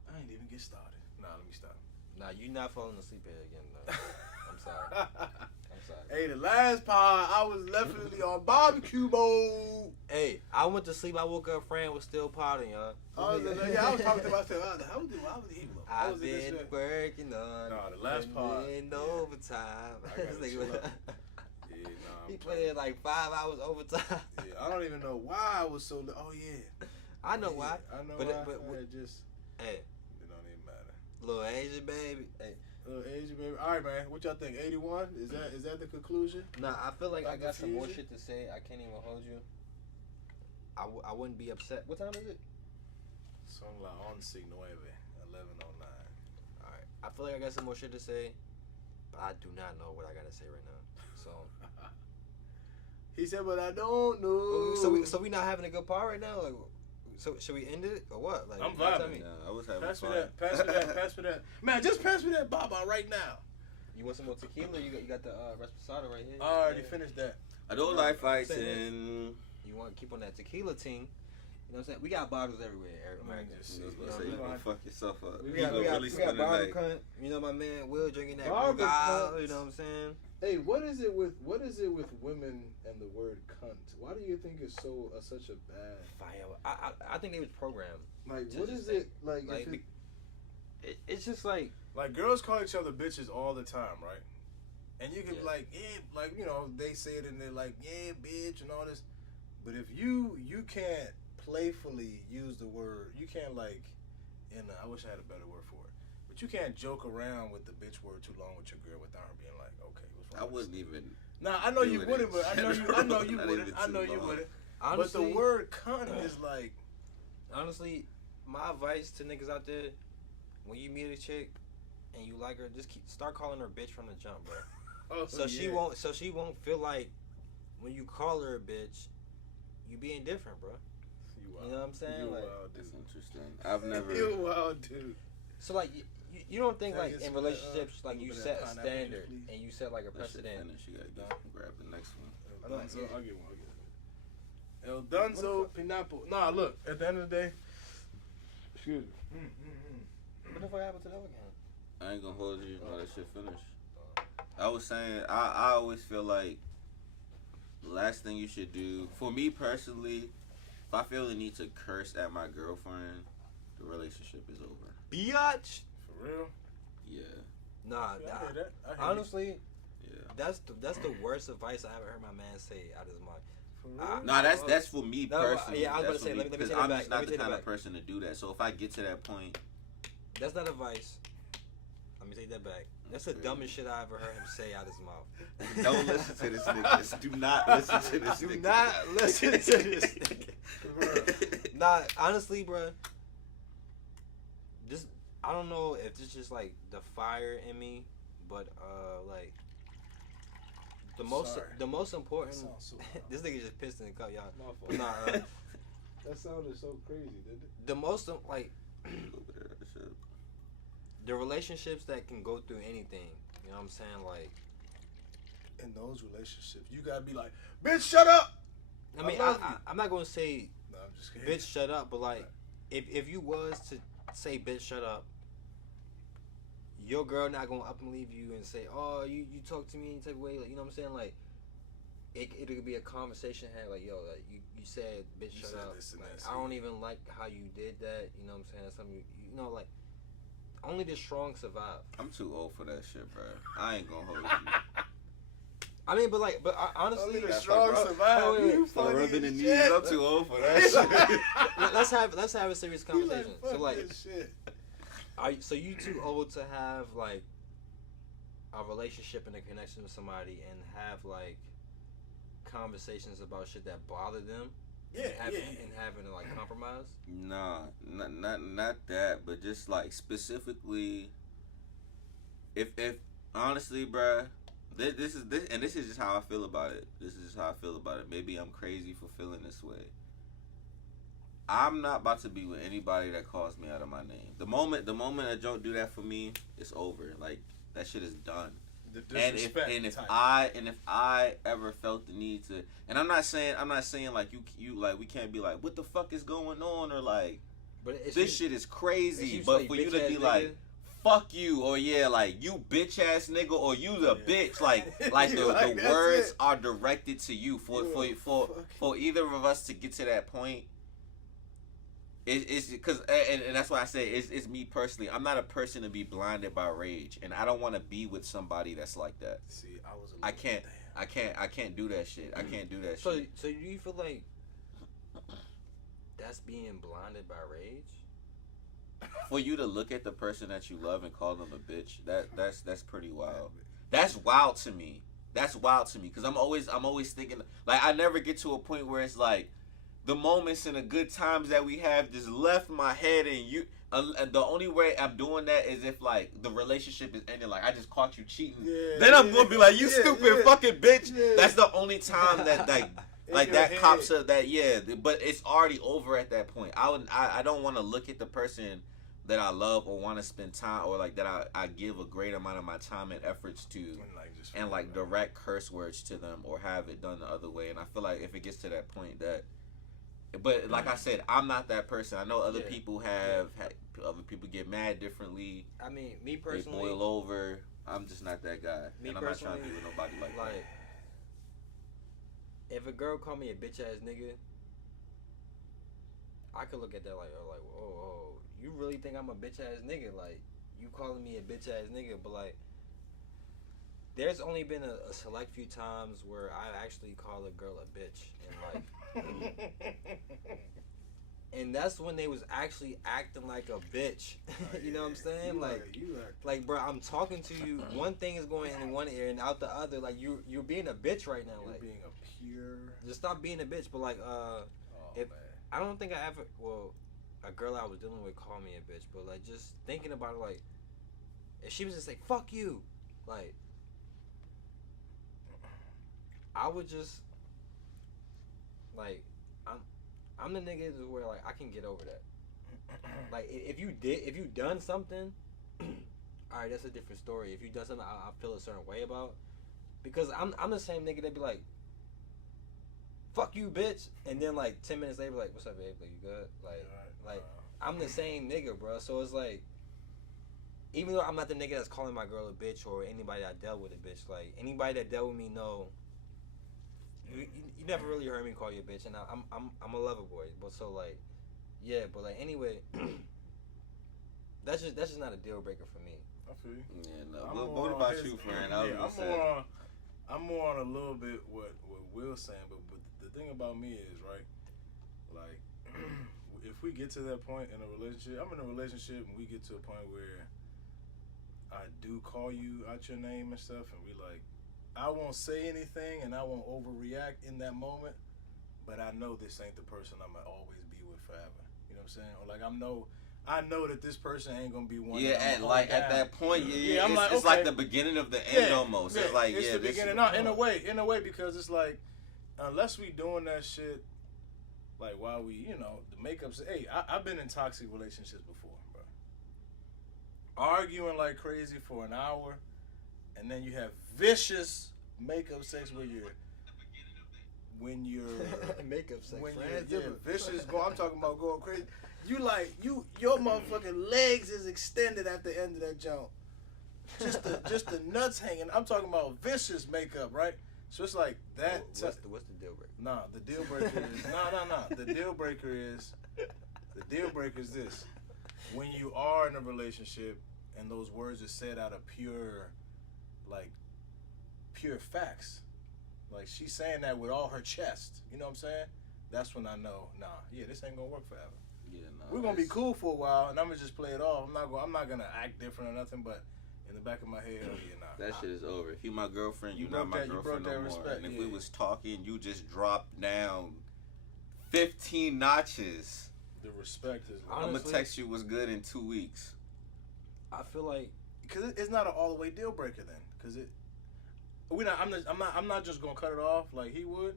I ain't even get started. Nah, let me stop. Nah, you not falling asleep here again. No. I'm sorry. I'm sorry. Hey, the last pod I was definitely on barbecue mode. Hey, I went to sleep. I woke up. Fran was still potting, y'all. I was talking to myself. How was it? I've been working on. No, the last part. In overtime. Yeah, he played like 5 hours overtime. Yeah, I don't even know why I was so. Oh yeah. I know why. I know but why. But just. Hey. It don't even matter. Little Asian baby. Hey. Little Asian baby. All right, man. What y'all think? 81? Is that the conclusion? Nah, I feel like I got some more shit to say. I can't even hold you. I wouldn't be upset. What time is it? Son la 11:09. Alright. I feel like I got some more shit to say, but I do not know what I gotta say right now. So he said, but I don't know. So we not having a good part right now? Like, so should we end it or what? Like I'm vibing. Nah, I was having pass fun. me that. Pass me that. Man, just pass me that Baba right now. You want some more tequila? You got the Reposado right here. I already finished that. I don't like fighting. You want to keep on that tequila team. You know what I'm saying? We got bottles everywhere, America. You gonna fuck yourself up. We got bottle cunt. You know my man Will drinking that Brugal. You know what I'm saying? Hey, what is it with women and the word cunt? Why do you think it's such a bad fire? I think they was programmed. Like, what is it like? It's just like girls call each other bitches all the time, right? And you can be like, yeah, like, you know, they say it and they're like, yeah, bitch, and all this. But if you can't playfully use the word, you can't like, I wish I had a better word for it. But you can't joke around with the bitch word too long with your girl without her being like, okay, what's wrong? I wouldn't even. Nah, I know you wouldn't, but I know you wouldn't. I know you wouldn't. But the word cunt is like. Honestly, my advice to niggas out there, when you meet a chick and you like her, just start calling her bitch from the jump, bro. She won't feel like when you call her a bitch, you being different, bro. You know what I'm saying? You like, wild, dude. That's interesting. I've never. You wild, dude. So like you don't think like in relationships like you set a standard and you set like a precedent. You gotta grab the next one. I'll get one. El Dunzo Pineapple. Nah, look. At the end of the day. Excuse me. What the fuck happened to the other game? I ain't gonna hold you. Let that shit finish. I was saying, I always feel like the last thing you should do, for me personally, if I feel the need to curse at my girlfriend, the relationship is over. Biatch. For real? Yeah. Nah, I hear that. honestly, yeah. That's the worst advice I ever heard my man say out of his mouth. No, that's for me personally. Yeah, I was about to say, let me take it I'm back. just not the kind of person to do that. So if I get to that point, that's not advice. Let me take that back. That's the dumbest shit I ever heard him say out of his mouth. Don't listen to this nigga. Do not listen to this nigga. Do not listen to this nigga. Nah, honestly, bro. This, I don't know if this just like the fire in me, but like the most important. So This nigga just pissed in the cup, y'all. My But fault. nah, That sounded so crazy, didn't it? the most like the relationships that can go through anything. You know what I'm saying? Like in those relationships, you gotta be like, bitch, shut up. I mean, I'm not gonna say No, I'm just kidding. bitch shut up, but like if you was to say bitch shut up, your girl not gonna up and leave you and say, oh, you talk to me any type of way, like, you know what I'm saying? Like it could be a conversation had like, yo, like you said bitch shut up. Like, I don't even like how you did that. You know what I'm saying? That's something you know, like only the strong survive. I'm too old for that shit, bro. I ain't gonna hold you. I mean, but honestly, only the strong survive. You funny rubbing the as knees. shit. I'm too old for that shit. let's have a serious conversation. Like, so like, this shit. so you too old to have like a relationship and a connection with somebody and have like conversations about shit that bother them? Yeah, and having to like compromise. Nah, not that, but just like specifically, if honestly, bruh, this is just how I feel about it. This is just how I feel about it. Maybe I'm crazy for feeling this way. I'm not about to be with anybody that calls me out of my name. The moment a joke do that for me, it's over. Like that shit is done. And if I ever felt the need to, and I'm not saying like you like we can't be like what the fuck is going on or like this shit is crazy, but for you to be like fuck you or yeah like you bitch ass nigga or you the bitch like the words are directed to you for either of us to get to that point. It's because and that's why I say it's me personally. I'm not a person to be blinded by rage, and I don't want to be with somebody that's like that. See, I can't do that shit. I can't do that shit. So do you feel like that's being blinded by rage? For you to look at the person that you love and call them a bitch, that's pretty wild. That's wild to me. That's wild to me because I'm always thinking like I never get to a point where it's like. The moments and the good times that we have just left my head, and you. The only way I'm doing that is if like the relationship is ending. Like I just caught you cheating. Then I'm gonna be like, you stupid fucking bitch. Yeah. That's the only time that like that cops up that But it's already over at that point. I don't want to look at the person that I love or want to spend time or like that I give a great amount of my time and efforts to, and like direct curse words to them or have it done the other way. And I feel like if it gets to that point that. But like I said, I'm not that person. I know other people have other people get mad differently. I mean, me personally, they boil over. I'm just not that guy, and I'm not trying to be with nobody like that. If a girl call me a bitch ass nigga, I could look at that like, whoa, you really think I'm a bitch ass nigga? Like, you calling me a bitch ass nigga, but like, there's only been a select few times where I actually call a girl a bitch in life. And that's when they was actually acting like a bitch. You know what I'm saying? Like, bro, I'm talking to you. One thing is going in one ear and out the other. Like, you're being a bitch right now. You're like, being a pure. Just stop being a bitch. But like, if man. I don't think I ever. Well, a girl I was dealing with called me a bitch. But like, just thinking about it, like, if she was just like, "Fuck you," like, I would just like. I'm the nigga where like I can get over that. Like if you done something, all right, that's a different story. If you done something I feel a certain way about, because I'm the same nigga that be like, fuck you, bitch, and then like 10 minutes later, like, what's up, babe? Like, you good? Like I'm the same nigga, bro. So it's like, even though I'm not the nigga that's calling my girl a bitch or anybody that dealt with a bitch, like anybody that dealt with me know. You never really heard me call you a bitch, and I'm a lover boy, but so like, yeah, but like anyway, that's just not a deal breaker for me. I feel you. Yeah, no. What about you, friend? I'm more on a little bit what Will's saying, but the thing about me is, right, like, if we get to that point in a relationship, I'm in a relationship and we get to a point where I do call you out your name and stuff, and we like, I won't say anything and I won't overreact in that moment, but I know this ain't the person I'm gonna always be with forever. You know what I'm saying? Or like I know that this person ain't gonna be one. Yeah, at that point, I'm like, it's like the beginning of the end almost. Yeah, it's like it's the beginning. No, in a way, because it's like, unless we doing that shit, like while we, the makeup's. Hey, I've been in toxic relationships before, bro. Arguing like crazy for an hour. And then you have vicious makeup sex when you're makeup sex. When you're vicious. I'm talking about going crazy. Your motherfucking legs is extended at the end of that jump. Just the nuts hanging. I'm talking about vicious makeup, right? So it's like that. What's the deal breaker? Nah, the deal breaker is The deal breaker is this: when you are in a relationship and those words are said out of pure facts. Like, she's saying that with all her chest. You know what I'm saying? That's when I know, this ain't gonna work forever. Yeah, we're gonna be cool for a while, and I'm gonna just play it off. I'm not gonna act different or nothing, but in the back of my head, that shit is over. If you my girlfriend, you not my girlfriend you broke that no more. Respect, and if we was talking, you just dropped down 15 notches. The respect is. I'm gonna text you what's good in 2 weeks. I feel like. Because it's not an all the way deal breaker then. Because I'm not just gonna cut it off like he would.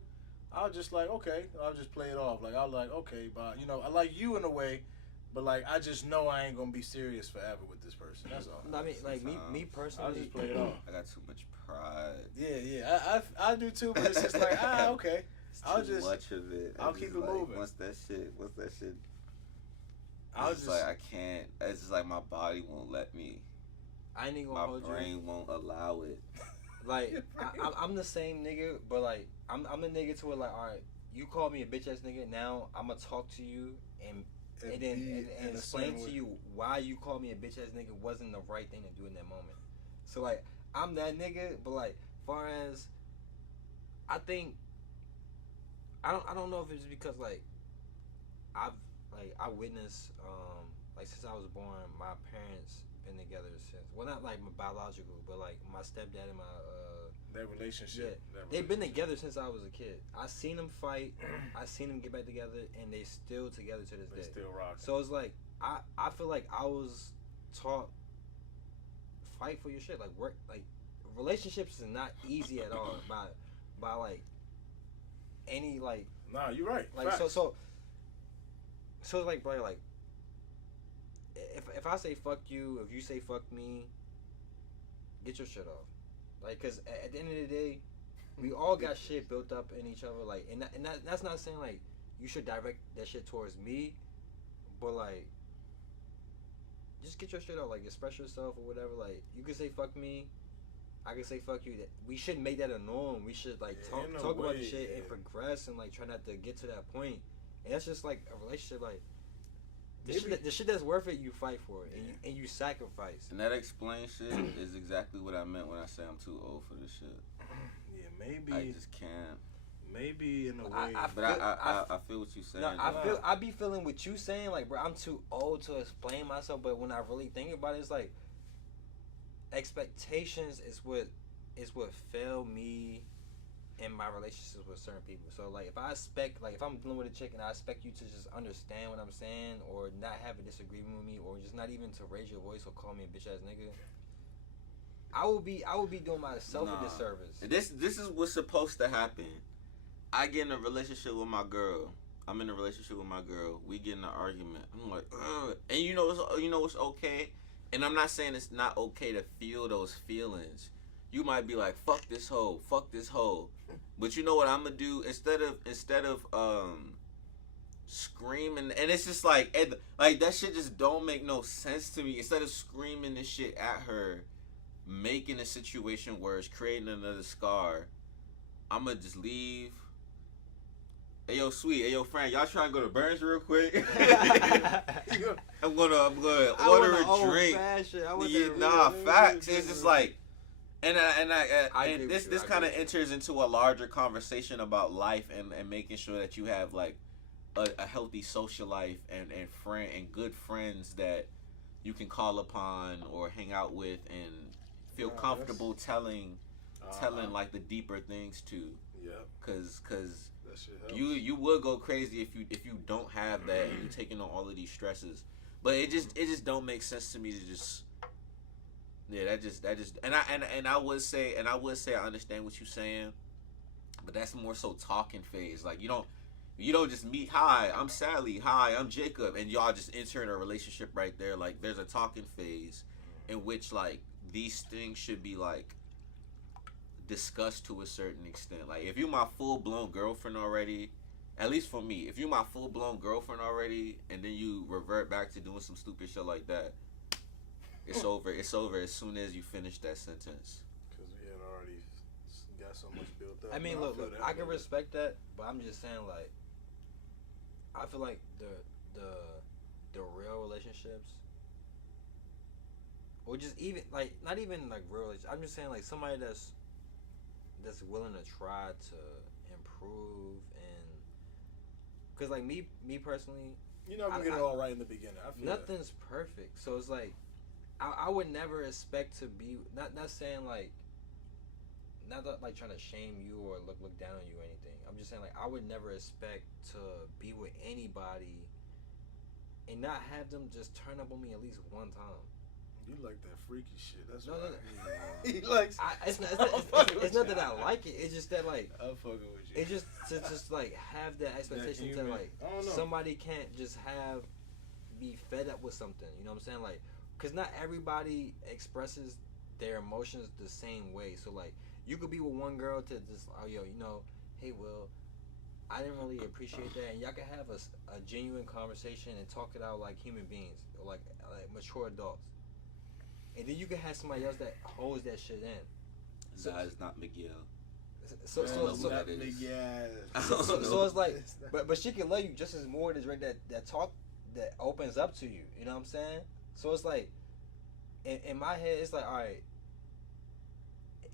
I'll just like, okay, I'll just play it off. Like, I'll like, okay, but I like you in a way, but like I just know I ain't gonna be serious forever with this person. That's all. I mean, like me personally, I'll just play it off. I got too much pride. Yeah, I do too. But it's just like, okay. Too much of it. I'll keep it moving. What's that shit? I'll just like I can't. It's just like my body won't let me. I ain't gonna hold you. My brain won't allow it. Like I'm the same nigga, but like I'm the nigga to where like, all right, you call me a bitch ass nigga. Now I'm gonna talk to you and explain to you why you call me a bitch ass nigga wasn't the right thing to do in that moment. So like I'm that nigga, but like far as I think I don't know if it's because like I witnessed like since I was born, my parents been together since. Well, not like my biological, but like my stepdad and my that relationship. Yeah, they've been together since I was a kid. I seen them fight. I seen them get back together, and they still together to this day. They still rocking. So it's like I feel like I was taught fight for your shit. Like work, like relationships is not easy at all by like any like. Nah, you're right. Like Facts. so it's like, bro, like if I say fuck you, if you say fuck me, get your shit off. Like, cause at the end of the day, we all got shit built up in each other. Like, and that's not saying like you should direct that shit towards me, but like, just get your shit off. Like, express yourself or whatever. Like, you can say fuck me, I can say fuck you. We shouldn't make that a norm. We should like talk about the shit and progress and like try not to get to that point. And that's just like a relationship. Like, The shit that's worth it, you fight for it, and you sacrifice. And that explains shit is exactly what I meant when I say I'm too old for this shit. Yeah, maybe. I just can't. Maybe in a way. I feel what you're saying. No, I be feeling what you saying, like, bro, I'm too old to explain myself, but when I really think about it, it's like, expectations is what failed me in my relationships with certain people. So, like, if I'm dealing with a chick and I expect you to just understand what I'm saying, or not have a disagreement with me, or just not even to raise your voice or call me a bitch ass nigga, I would be doing myself a disservice. This is what's supposed to happen. I get in a relationship with my girl. I'm in a relationship with my girl. We get in an argument. I'm like, ugh. And you know it's okay. And I'm not saying it's not okay to feel those feelings. You might be like, fuck this hoe. But you know what I'm gonna do? Instead of screaming, and it's just like that shit just don't make no sense to me. Instead of screaming this shit at her, making a situation worse, creating another scar, I'm gonna just leave. Hey yo, sweet. Hey yo, Frank. Y'all trying to go to Burns real quick? I'm gonna order a drink. Facts. It's just like, and this kind of enters into a larger conversation about life and making sure that you have like a healthy social life and good friends that you can call upon or hang out with and feel comfortable telling like the deeper things to. Yeah. Cause you would go crazy if you don't have that and you're taking on all of these stresses. But it just don't make sense to me to just that just and I would say I understand what you're saying, but that's more so talking phase. Like you don't just meet, hi, I'm Sally, hi, I'm Jacob, and y'all just enter in a relationship right there. Like there's a talking phase in which like these things should be like discussed to a certain extent. Like if you're my full-blown girlfriend already, at least for me, if you're my full-blown girlfriend already and then you revert back to doing some stupid shit like that, it's over as soon as you finish that sentence. Because we had already got so much built up. I mean, look, I can respect that, but I'm just saying, like, I feel like the real relationships, or just even like not even like real relationships, I'm just saying like somebody that's willing to try to improve, and because like me personally, you're not gonna get it all right in the beginning. I feel nothing's perfect, so it's like I would never expect to be not saying like not like trying to shame you or look down on you or anything. I'm just saying like I would never expect to be with anybody and not have them just turn up on me at least one time. You like that freaky shit. That's no. He likes. It's not that I like it. It's just that like I'm fucking with you. It's just to just like have that expectation that like somebody can't just be fed up with something. You know what I'm saying? Like, cause not everybody expresses their emotions the same way. So like, you could be with one girl to just hey Will, I didn't really appreciate that, and y'all can have a genuine conversation and talk it out like human beings, or like mature adults. And then you can have somebody else that holds that shit in. That is not Miguel. So it's like, but she can love you just as more to drink that talk that opens up to you. You know what I'm saying? So it's like, in my head, it's like, all right,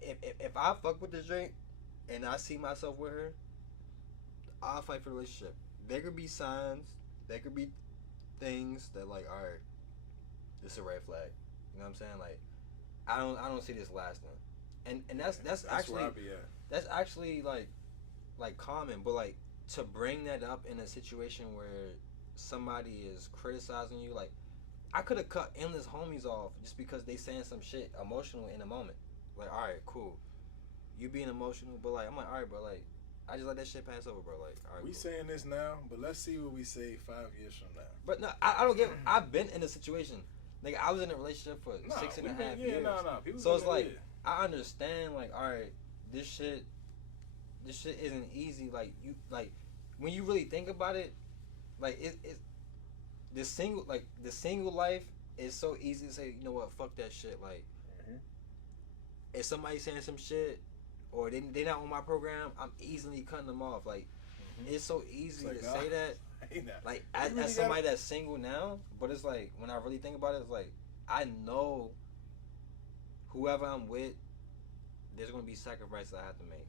if I fuck with this drink and I see myself with her, I'll fight for the relationship. There could be signs, there could be things that like, all right, this is a red flag. You know what I'm saying? Like, I don't see this lasting, and that's actually where I be at. That's actually like common, but like to bring that up in a situation where somebody is criticizing you, like I could have cut endless homies off just because they saying some shit emotional in a moment. Like, all right, cool, you being emotional, but like I'm like, all right, bro, like I just let that shit pass over, bro. Like, all right, we cool. saying this now, but let's see what we say 5 years from now. But no, I don't get. I've been in a situation. Like I was in a relationship for 6.5 years. So it's like I understand. Like, all right, this shit isn't easy. Like you, like when you really think about it, like the single life is so easy to say. You know what? Fuck that shit. Like, if somebody's saying some shit or they not on my program, I'm easily cutting them off. Like, it's so easy to say that. Like as somebody that's single now, but it's like when I really think about it, it's like I know whoever I'm with, there's gonna be sacrifices I have to make.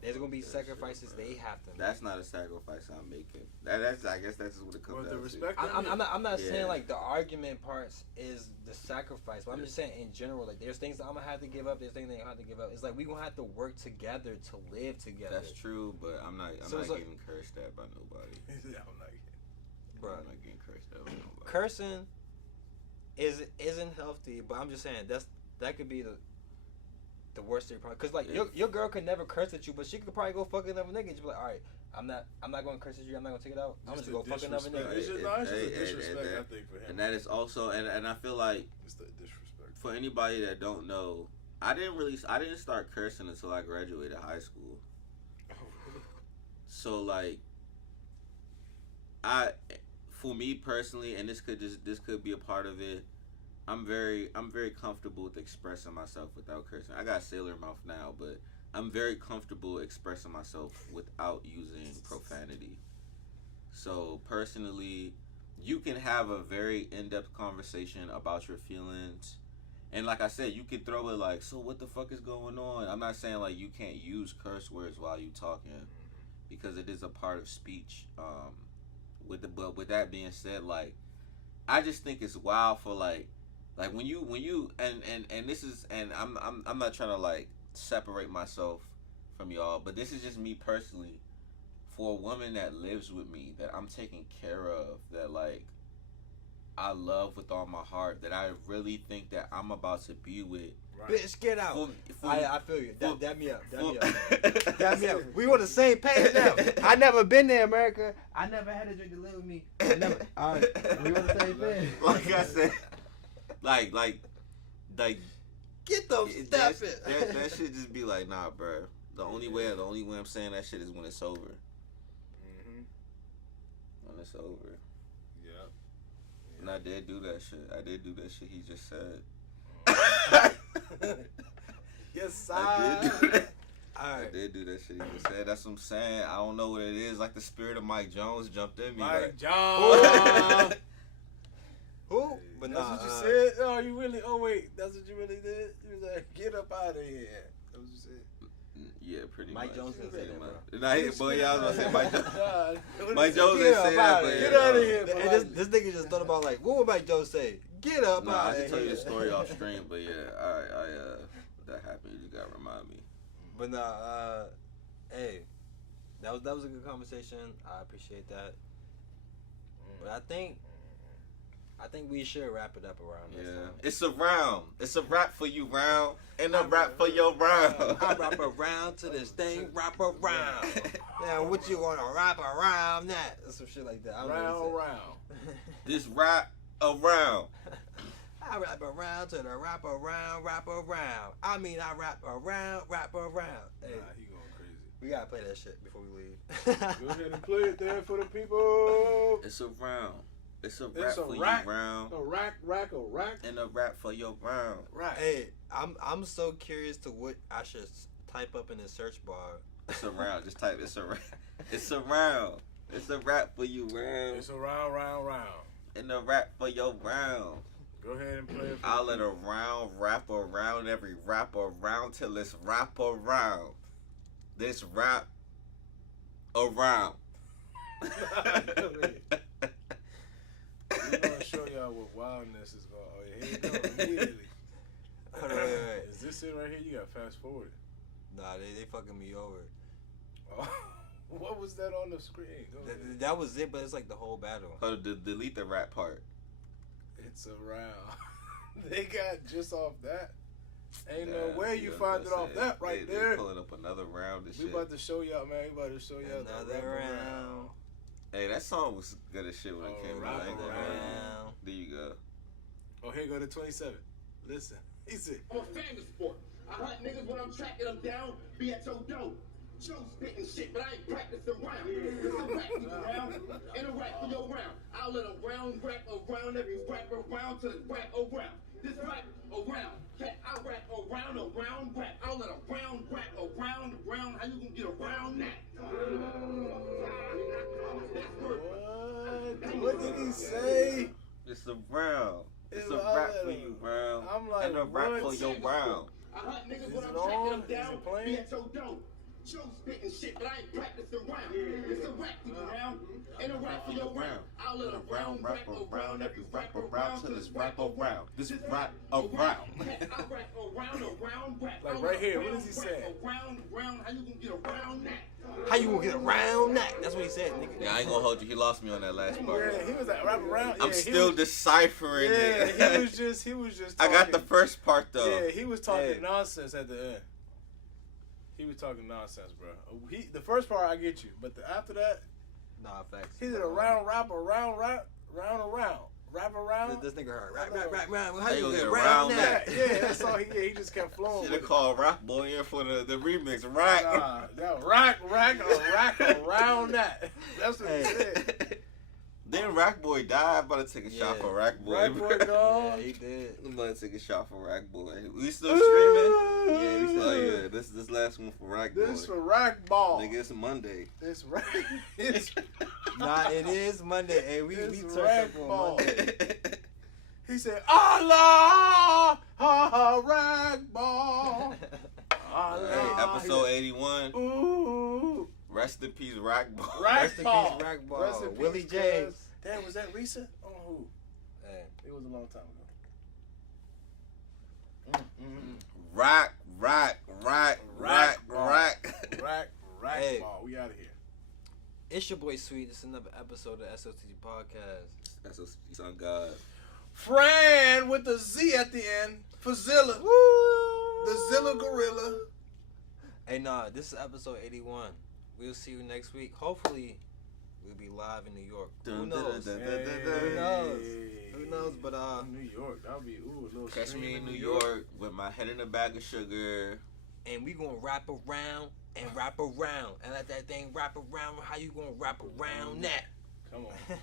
There's gonna be sacrifices they have to make. That's not a sacrifice I'm making. That's I guess that's what it comes down to. I'm not saying like the argument parts is the sacrifice, but I'm just saying in general, like there's things that I'm gonna have to give up. There's things that I have to give up. It's like we gonna have to work together to live together. That's true, but I'm not getting cursed at by nobody. Bro, I'm not getting cursed at by nobody. Cursing isn't healthy, but I'm just saying that could be the worst thing, because like your girl could never curse at you, but she could probably go fuck another nigga. Just be like, all right, I'm not going to curse at you. I'm not going to take it out. I'm just going to go fuck another nigga. It's just a disrespect, I think, for him. And that is also, and I feel like it's the disrespect. For anybody that don't know, I didn't start cursing until I graduated high school. So like, for me personally, and this could be a part of it. I'm very comfortable with expressing myself without cursing. I got sailor mouth now, but I'm very comfortable expressing myself without using profanity. So personally, you can have a very in-depth conversation about your feelings. And like I said, you can throw it like, so what the fuck is going on? I'm not saying like you can't use curse words while you talking, because it is a part of speech. But with that being said, like, I just think it's wild for like when you and this is, and I'm not trying to like separate myself from y'all, but this is just me personally. For a woman that lives with me, that I'm taking care of, that like I love with all my heart, that I really think that I'm about to be with. Right. Bitch, get out. I feel you. Dab me up. Dab me up. We on the same page now. I never been there, America. I never had a drink to live with me. We on the same page. Like I said, like get those steps in. That shit just be like, nah, bro. The only way I'm saying that shit is when it's over. When it's over. Yeah. And I did do that shit. He just said. Yes, I did do that. I did do that shit. He just said. That's what I'm saying. I don't know what it is. Like the spirit of Mike Jones jumped in me. Mike Jones. Who? But that's what you said. Oh, you really? Oh wait, that's what you really did. You was like, get up out of here. That's what you said. Yeah, pretty Mike much. Jones didn't say that, bro. Boy, yeah, I was gonna say Mike Jones. Mike Jones didn't say that, but get out of here. This nigga just thought about like, what would Mike Jones say? Get up out of here. I can tell you the story off stream, but yeah, I that happened. You just gotta remind me. But hey, that was a good conversation. I appreciate that. But I think we should wrap it up around this time. It's a round. It's a rap for you, round, and a rap for your round. I wrap around to this thing, wrap around. Now, what you gonna wrap around that? Some shit like that. Round. This rap around. I rap around to the wrap around. I mean, I rap around. Hey, nah, he going crazy. We gotta play that shit before we leave. Go ahead and play it there for the people. It's a round. It's a rap for you, round. A rack. And a rap for your round. Right. Hey, I'm so curious to what I should type up in the search bar. It's a round. Just type it's a round. It's a round. It's a rap for you, round. It's a round. And a rap for your round. Go ahead and play it. I'll let a round wrap around every rap around till it's wrap around. This rap around. We're gonna show y'all what wildness is going. Oh yeah, here you go immediately. Hold on, wait. Is this it right here? You got fast forward. Nah, they fucking me over. Oh, what was that on the screen? That was it, but it's like the whole battle. Oh, delete the rap part. It's around. They got just off that. Ain't no way you was find it gonna off say, that right there. They pulling up another round. We about to show y'all, man. We about to show y'all another round. Hey, that song was good as shit when it came out. There you go. Oh, here go to 27. Listen. He said, I'm a famous sport. I hunt niggas when I'm tracking them down. Be at your door. Joe spitting shit, but I ain't practicing round. It's a practice round and a rap for your round. I'll let a round rap around every rap around till it's rap around. This rap around. Cat, I rap around rap. I'll let a round rap around. How you gonna get around that? That's say? It's a round. It's a It's rap a- for you, round. I'm like, and a rap what? for your round. I hunt niggas Is when it I'm on? tracking them Is down. it playing? Be at your door. Joe spitting shit, but I ain't practicing round. It's a rap for you round. And a rap for your round. I'll let a round rap around every rap around till it's rap around. This is rap around. I rap around rap. Like right here, what is he saying? Around, how you gonna get around that? How you gonna get around that? That's what he said, nigga. Yeah, I ain't gonna hold you. He lost me on that last part. Yeah, he was like wrap around. I'm yeah, still deciphering it. Yeah, he was just I talking, got the first part though. Yeah, he was talking Hey. nonsense at the end. He was talking nonsense, bro. The first part I get you, but after that, Nah, facts. he did a round around. Rap around. This nigga heard. Rap. How How you gonna get get around around that? that? Yeah, that's all he just kept flowing. Should with have it. called Rock Boy in for the remix. Right. Nah, that rack around that. That's what he said. Then Rack Boy died. I'm about to take a shot Yeah. for Rack Boy. Rack Boy Yeah, gone. he did. I'm about to take a shot for Rack Boy. We still streaming? Yeah, we still Oh yeah, this last one for Rack Boy. This for rack ball. Nigga, it's Monday. It's rack. It's Nah, it is Monday. Hey, we It's turned rag up on ball. Monday. He said, Allah, rack ball. Allah. Hey, episode 81. Ooh, Rest in peace, Rack Boy. rack Rest in ball. peace, Rack Ball. Rest in peace, Willie cuz. James. Damn, was that recent? Oh, who? Hey. It was a long time ago. Rack Hey. Ball. We out of here. It's your boy Sweet. It's another episode of the SLCT Podcast. That's a son God. Fran with the Z at the end for Zilla. Woo! The Zilla Gorilla. Hey, nah, this is episode 81. We'll see you next week. Hopefully, we'll be live in New York. Who knows? Who knows? Who knows? But New York, that'll be a little. Catch stream me in New York with my head in a bag of sugar. and we gonna wrap around and wrap around and let that thing wrap around. How you gonna wrap around that? Come on.